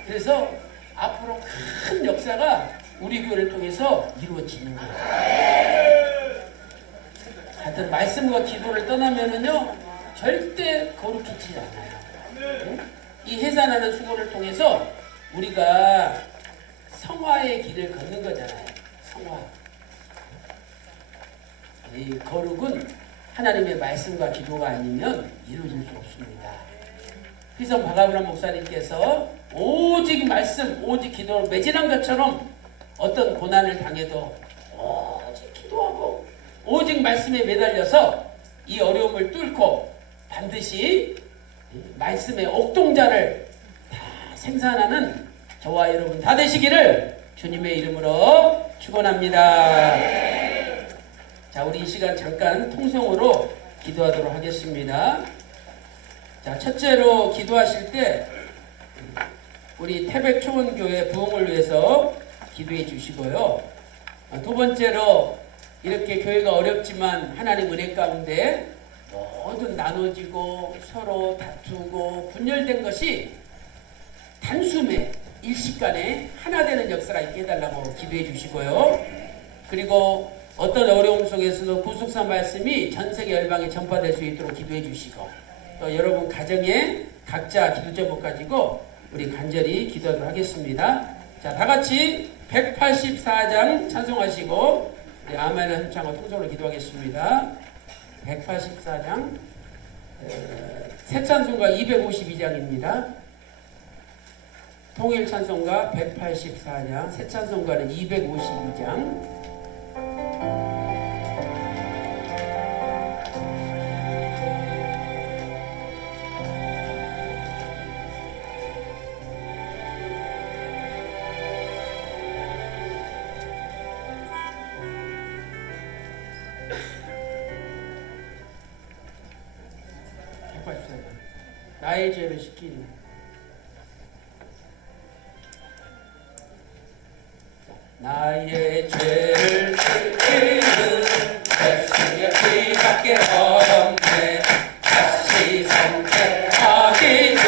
그래서 앞으로 큰 역사가 우리 교회를 통해서 이루어지는 거예요. 하여튼 말씀과 기도를 떠나면은요, 절대 거룩해지지 않아요. 이 해산하는 수고를 통해서 우리가 성화의 길을 걷는 거잖아요. 성화. 이 거룩은 하나님의 말씀과 기도가 아니면 이루어질 수 없습니다. 그래서 박아브람 목사님께서 오직 말씀, 오직 기도를 매진한 것처럼 어떤 고난을 당해도 오직 기도하고 오직 말씀에 매달려서 이 어려움을 뚫고 반드시 말씀의 옥동자를 다 생산하는 저와 여러분 다 되시기를 주님의 이름으로 축원합니다. 자, 우리 이 시간 잠깐 통성으로 기도하도록 하겠습니다. 자, 첫째로 기도하실 때 우리 태백초원교회 부흥을 위해서 기도해 주시고요. 두 번째로 이렇게 교회가 어렵지만 하나님 은혜 가운데 모든 나눠지고 서로 다투고 분열된 것이 단숨에 일시간에 하나 되는 역사가 있게 해달라고 기도해 주시고요. 그리고 어떤 어려움 속에서도 구속사 말씀이 전 세계 열방에 전파될 수 있도록 기도해 주시고 또 여러분 가정에 각자 기도 제목 가지고 우리 간절히 기도하도록 하겠습니다. 자, 다 같이 184장 찬송하시고 우리 아멘을 함창하고 통성으로 기도하겠습니다. 184장 새 찬송가 252장입니다. 통일 찬송가 184장, 새 찬송가는 252장. 나의 죄를 씻기리. 나의 죄를 씻기는 예수의 피밖에 없네. 다시 선택하기도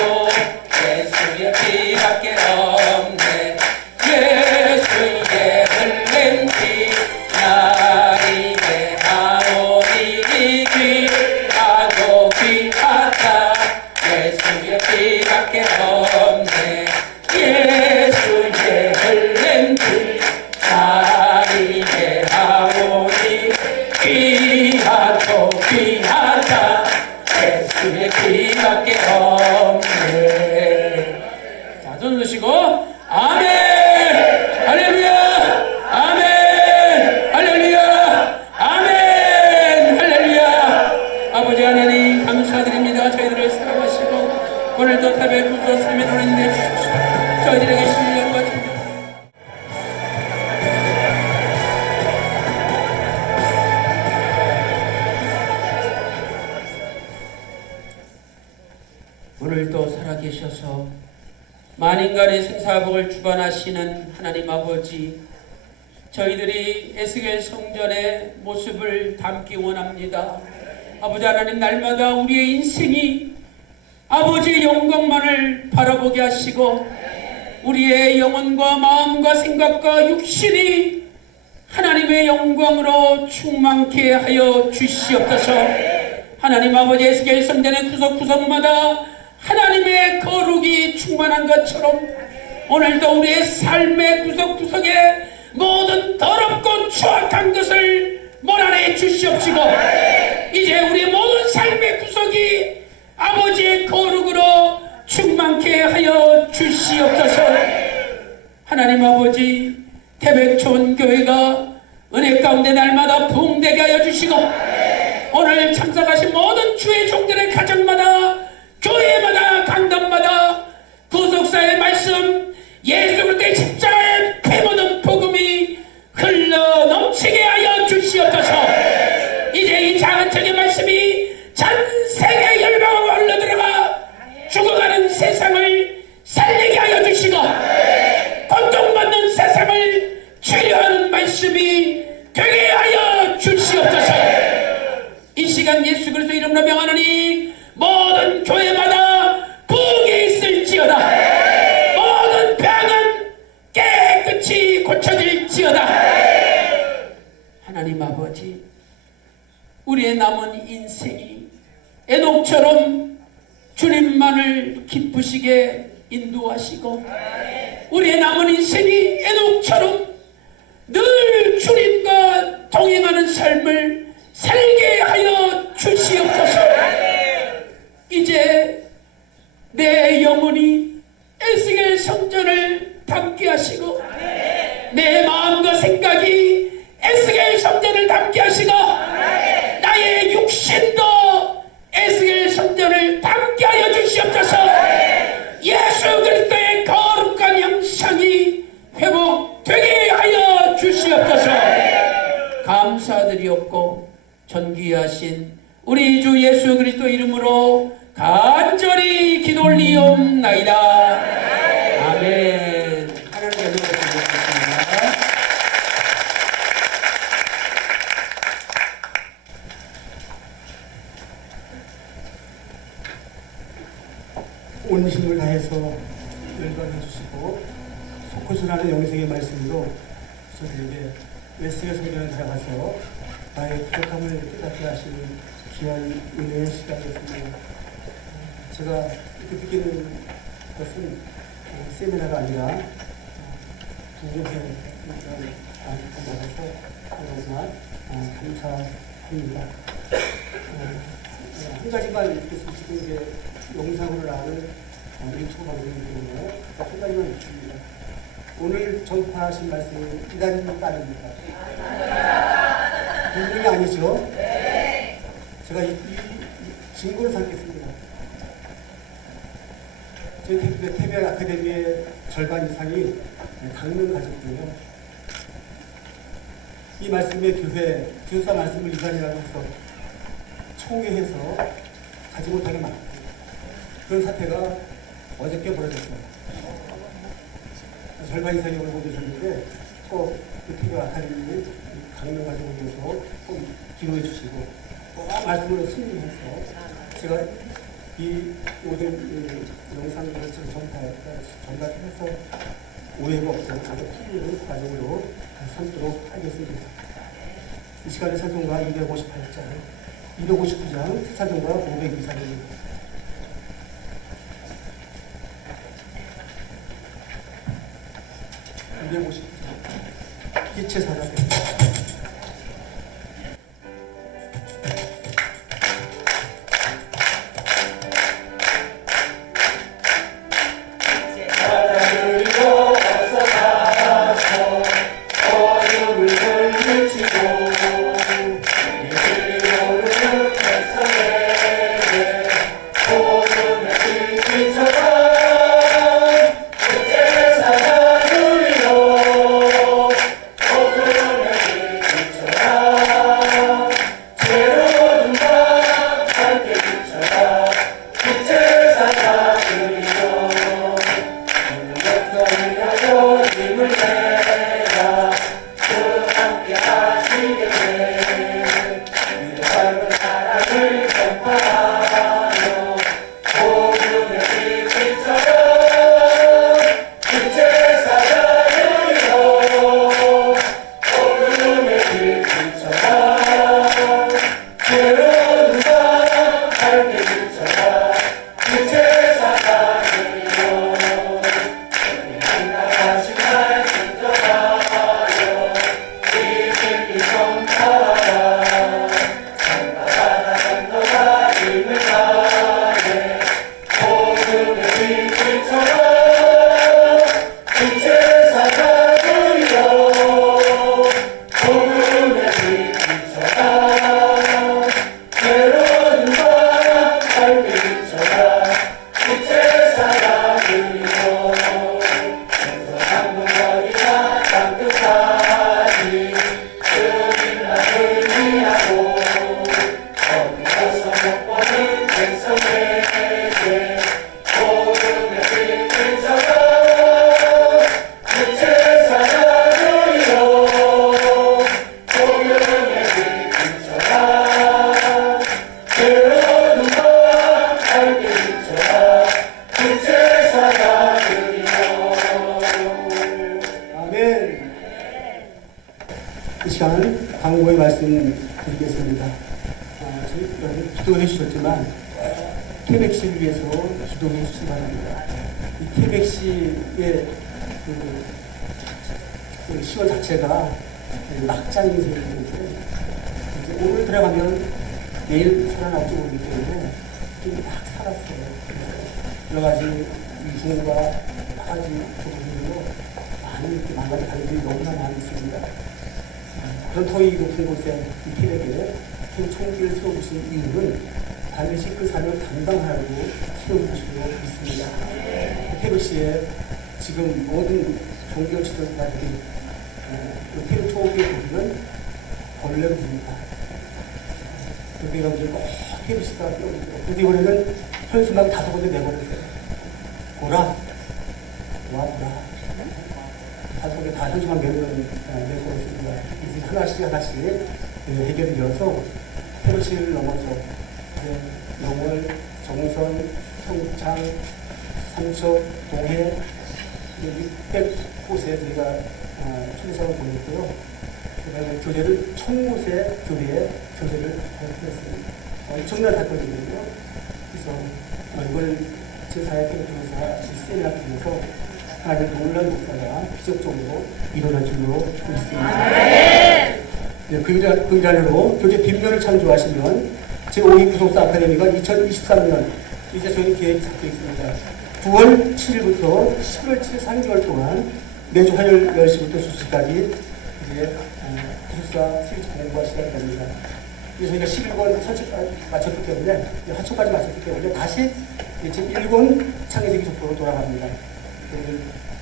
예수의 피밖에 없네. 예수의 흘린 피 나를 대하오니 귀하고 귀하다. 예수의 피밖에 없네. 예수의 흘린 피 나를 오늘도 살아계셔서 만인간의 생사복을 주관하시는 하나님 아버지, 저희들이 에스겔 성전의 모습을 담기 원합니다. 아버지 하나님, 날마다 우리의 인생이 아버지의 영광만을 바라보게 하시고 우리의 영혼과 마음과 생각과 육신이 하나님의 영광으로 충만케 하여 주시옵소서. 하나님 아버지, 에스겔 성전의 구석구석마다 하나님의 거룩이 충만한 것처럼 오늘도 우리의 삶의 구석구석에 모든 더럽고 추악한 것을 몰아내 주시옵시고 이제 우리의 모든 삶의 구석이 아버지의 거룩으로 충만케 하여 주시옵소서. 하나님 아버지, 태백촌 교회가 은혜 가운데 날마다 부흥되게 하여 주시고 오늘 참석하신 모든 주의 종들의 가정마다, 교회마다, 강단마다 구속사의 말씀, 예수 그리스도의 십자가의 피 묻은 복음이 흘러 넘치게 하여 주시옵소서. 이제 이 작은 책의 말씀이 전 세계 열방으로 흘러들어가 죽어가는 세상을 살리게 하여 주시고 고통받는 세상을 치료하는 말씀이 되게 하여 주시옵소서. 이 시간 예수 그리스도 이름으로 명하노니 모든 교회마다 부흥이 있을지어다. 모든 병은 깨끗이 고쳐질지어다. 하나님 아버지, 우리의 남은 인생이 에녹처럼 주님만을 기쁘시게 인도하시고 우리의 남은 인생이 에녹처럼 늘 주님과 동행하는 삶을 살게 하여 주시옵소서. 이제 내 영혼이 에스겔 성전을 담게 하시고 내 마음과 생각이 에스겔 성전을 담게 하시고 나의 육신도 에스겔 성전을 담게 하여 주시옵소서. 예수 그리스도의 거룩한 형상이 회복되게 하여 주시옵소서. 감사드리옵고 존귀하신 우리 주 예수 그리스도 이름으로 간절히 기도 올리옵나이다. 아멘. 하나님께 기도드리겠습니다. 온 힘을 다해서 열반해 주시고 속고순하는 영생의 말씀으로 저희에게 에스겔 성전에 들어가서 나의 부족함을 깨닫게 하시는 귀한 은혜의 시간이었습니다. 제가 이렇게 느끼는 것은 세미나가 아니라 부족에 받아서 정말 감사합니다. 한 가지만 이렇게 지금 이제 영상으로 나오는 유튜브 방송이기 때문에 한 가지만 있습니다. 오늘 전파하신 말씀은 기다리는 딸입니다. 분명히 아니죠? 제가 이 증거를 삼겠습니다. 저희 태백 아카데미의 절반 이상이 강릉 가족이고요. 이 말씀의 교회, 교사 말씀을 이관이라고 해서 총회해서 가지 못하게 막 그런 사태가 어저께 벌어졌어요. 절반 이상이 오늘 보셨는데 꼭 태백 아카데미 강릉 가족을 위해서 꼭 기도해 주시고 꼭 말씀으로 승리해서 제가 이 모든 영상을 전달해서 오해가 없고 아주 풀리는 과정으로 삼도록 하겠습니다. 이 시간에 사정과 258장, 259장, 사정과 502장입니다. 기체 사랑. 기체 사랑 말씀 드리겠습니다. 저희 여러분 기도해 주셨지만 태백 씨를 위해서 기도해 주시기 바랍니다. 이 태백 씨의 그 시원 자체가 막장 인생이기 때문에 오늘 들어가면 내일 살아날지 모르기 때문에 좀 막 살았어요. 여러 가지 위중과 여러 가지 조건으로 많은 이렇게 망가진 가족들이 너무나 많이 있습니다. 그런 터이 높은 곳에 이 태백에 큰 총기를 세워주신 이유는 반드시 그 삶을 감당하라고 세워주시고 있습니다. 태백 씨의 지금 모든 종교 지도자들이 태백 초기에 보면 벌레를 줍니다. 그렇게 여러분들 꼭 태백 씨가 끼어들고 근데 이번에는 현수막 5군데 내버렸어요. 보라, 보라. 가족에 다 현수막 내버렸습니다. 이제 하나씩 해결이 되어서 태백 씨를 넘어서 영월, 정선, 평창, 삼척, 동해 600곳에 저희가 총사를 보냈고요. 그다음에 교대를 1000곳의 교대를 발표했습니다. 엄청난 사건이거든요. 그래서 이걸 제4회 교대조사 세미나 통해서 하나님의 놀라운 역사가 기적적으로 일어날 줄로 믿습니다. 그 자료로 교재 뒷면을 참조하시면 제5기 구속사 아카데미가 2023년 이제 저희 계획이 잡혀 있습니다. 9월 7일부터 11월 7일 3개월 동안 매주 화요일 10시부터 2시까지 이제 구속사 스위치 공부가 시작됩니다. 그래서 저희가 11권 설치까지 마쳤기 때문에 하초까지 마쳤기 때문에 다시 지금 1권 창의적인 족보로 돌아갑니다.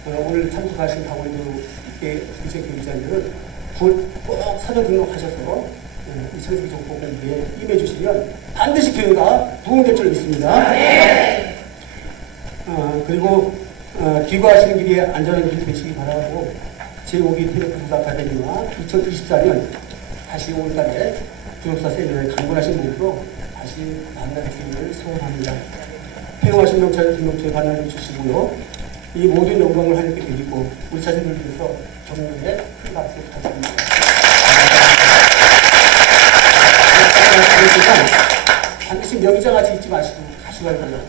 오늘 참석하신 강원도 교육자님들은 꼭 사전 등록하셔서 이 창의적인 족보 공부에 임해주시면 반드시 교회가 도움될 줄 믿습니다. 그리고 귀가하시는 길에 안전한 길 되시기 바라고 제5기 태백구속사 아카데미와 2024년 다시 5월달에 구속사 세미나에 강건하신 몸으로 다시 만나게 되기를 소원합니다. 태용하신 명찰 등록처에 관여해 주시고요. 이 모든 영광을 하나님께 드리고 우리 자신들을 위해서 정문에 큰 박수 부탁드립니다. 반드시 명의장아지 잊지 마시고 가시고요.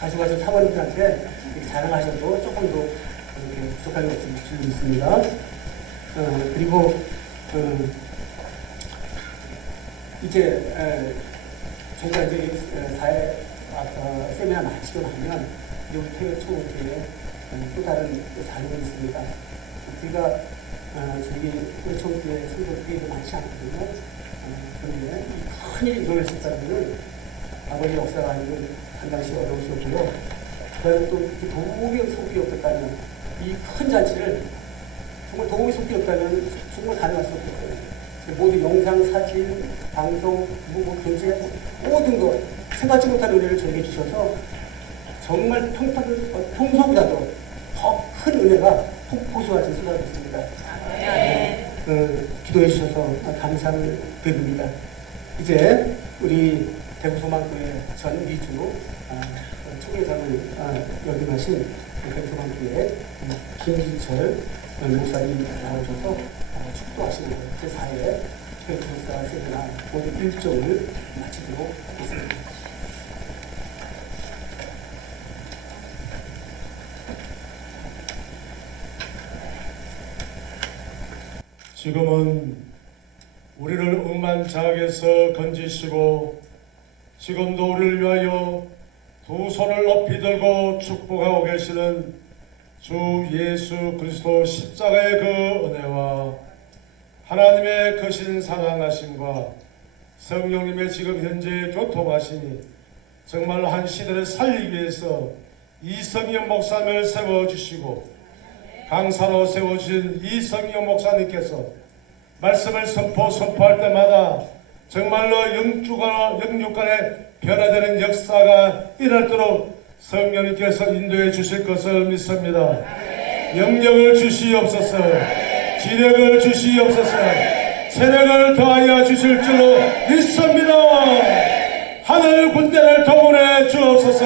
가시고서 사모님들한테 자랑하셔도 조금 더 이렇게 부족한 것 없을 수 있습니다. 그리고 이제 저희가 이제 세미나 마치고 나면 우리 태백 총회에 또 다른 사명이 있습니다. 우리가 저희 태백 총회에 성도들이 많지 않거든요. 그런데 큰일이 일어났을 때는 아버지 역사가 아니고 상당히 어려우셨고요. 그다음에 또 도움이 속이 없었다면 이 큰 잔치를 정말 도움이 속이 없다면 정말 가능할 수 없었거든요. 모든 영상, 사진, 방송, 경제 모든 것 생각지 못한 은혜를 저에게 주셔서 정말 평소보다도 더 큰 은혜가 폭포수와 같이 쏟아졌습니다. 기도해 주셔서 감사를 드립니다. 이제 우리 대구소망교회 전 미주 총회장을 역임하신 대구소망교회 김기철 목사님 나오셔서 축도하시는 제4회 교육사 세미나 모든 일정을 마치도록 하겠습니다. 지금은 우리를 억만장악에서 건지시고 지금도 우리를 위하여 두 손을 높이 들고 축복하고 계시는 주 예수 그리스도 십자가의 그 은혜와 하나님의 크신 사랑하심과 성령님의 지금 현재 교통하심이 정말 한 시대를 살리기 위해서 이성영 목사님을 세워주시고 강사로 세워주신 이성영 목사님께서 말씀을 선포할 때마다 정말로 영육간에 변화되는 역사가 일어나도록 성령님께서 인도해 주실 것을 믿습니다. 영령을 주시옵소서, 지력을 주시옵소서, 세력을 더하여 주실 줄로 믿습니다. 하늘 군대를 동원해 주옵소서.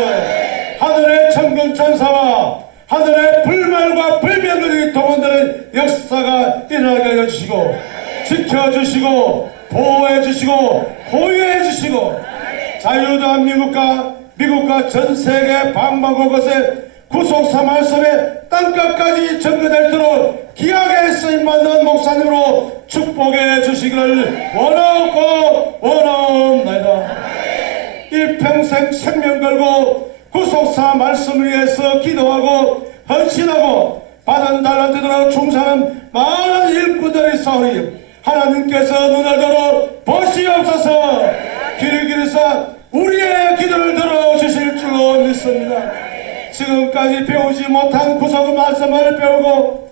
하늘의 천군 천사와 하늘의 불말과 불변들이 동원되는 역사가 일어나게 하여 주시고 지켜주시고 보호해주시고 호위해주시고 자유대한민국과 미국과 전 세계 방방곳곳에 구속사 말씀에 땅끝까지 전개될도록 귀하게 쓰임받는 목사님으로 축복해 주시기를 원하옵나이다. 일평생 생명 걸고 구속사 말씀을 위해서 기도하고 헌신하고 받은 달란트대로 충성하는 많은 일꾼들이 있사오니 하나님께서 눈을 들어 보시옵소서. 길길이사 우리의 기도를 들어주실 줄로 믿습니다. 지금까지 배우지 못한 구속 말씀을 배우고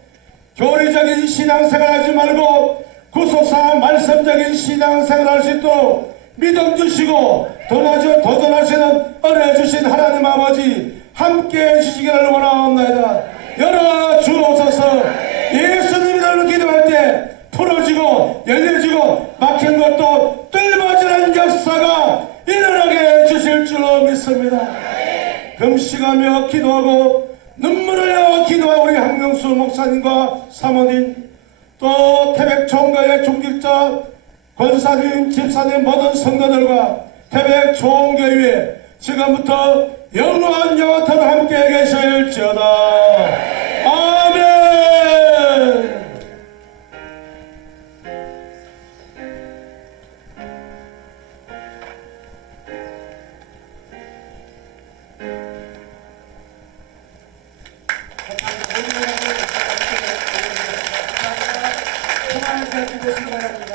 교리적인 신앙생활하지 말고 구속사 말씀적인 신앙생활할 수 있도록 믿음 주시고 도전하시는 은혜 주신 하나님 아버지 함께해 주시기를 원하옵나이다. 열어주옵소서. 예수님을 기도할 때 풀어지고 열려지고 막힌 것도 뚫어지는 역사가 일어나게 해주실 줄로 믿습니다. 금식하며 기도하고 눈물을 흘려 기도한 우리 한명수 목사님과 사모님, 또 태백 총회의 중직자 권사님, 집사님, 모든 성도들과 태백 총교회 지금부터 영원토록 함께 계실지어다. 아멘. 그만하셔야 되겠습니다.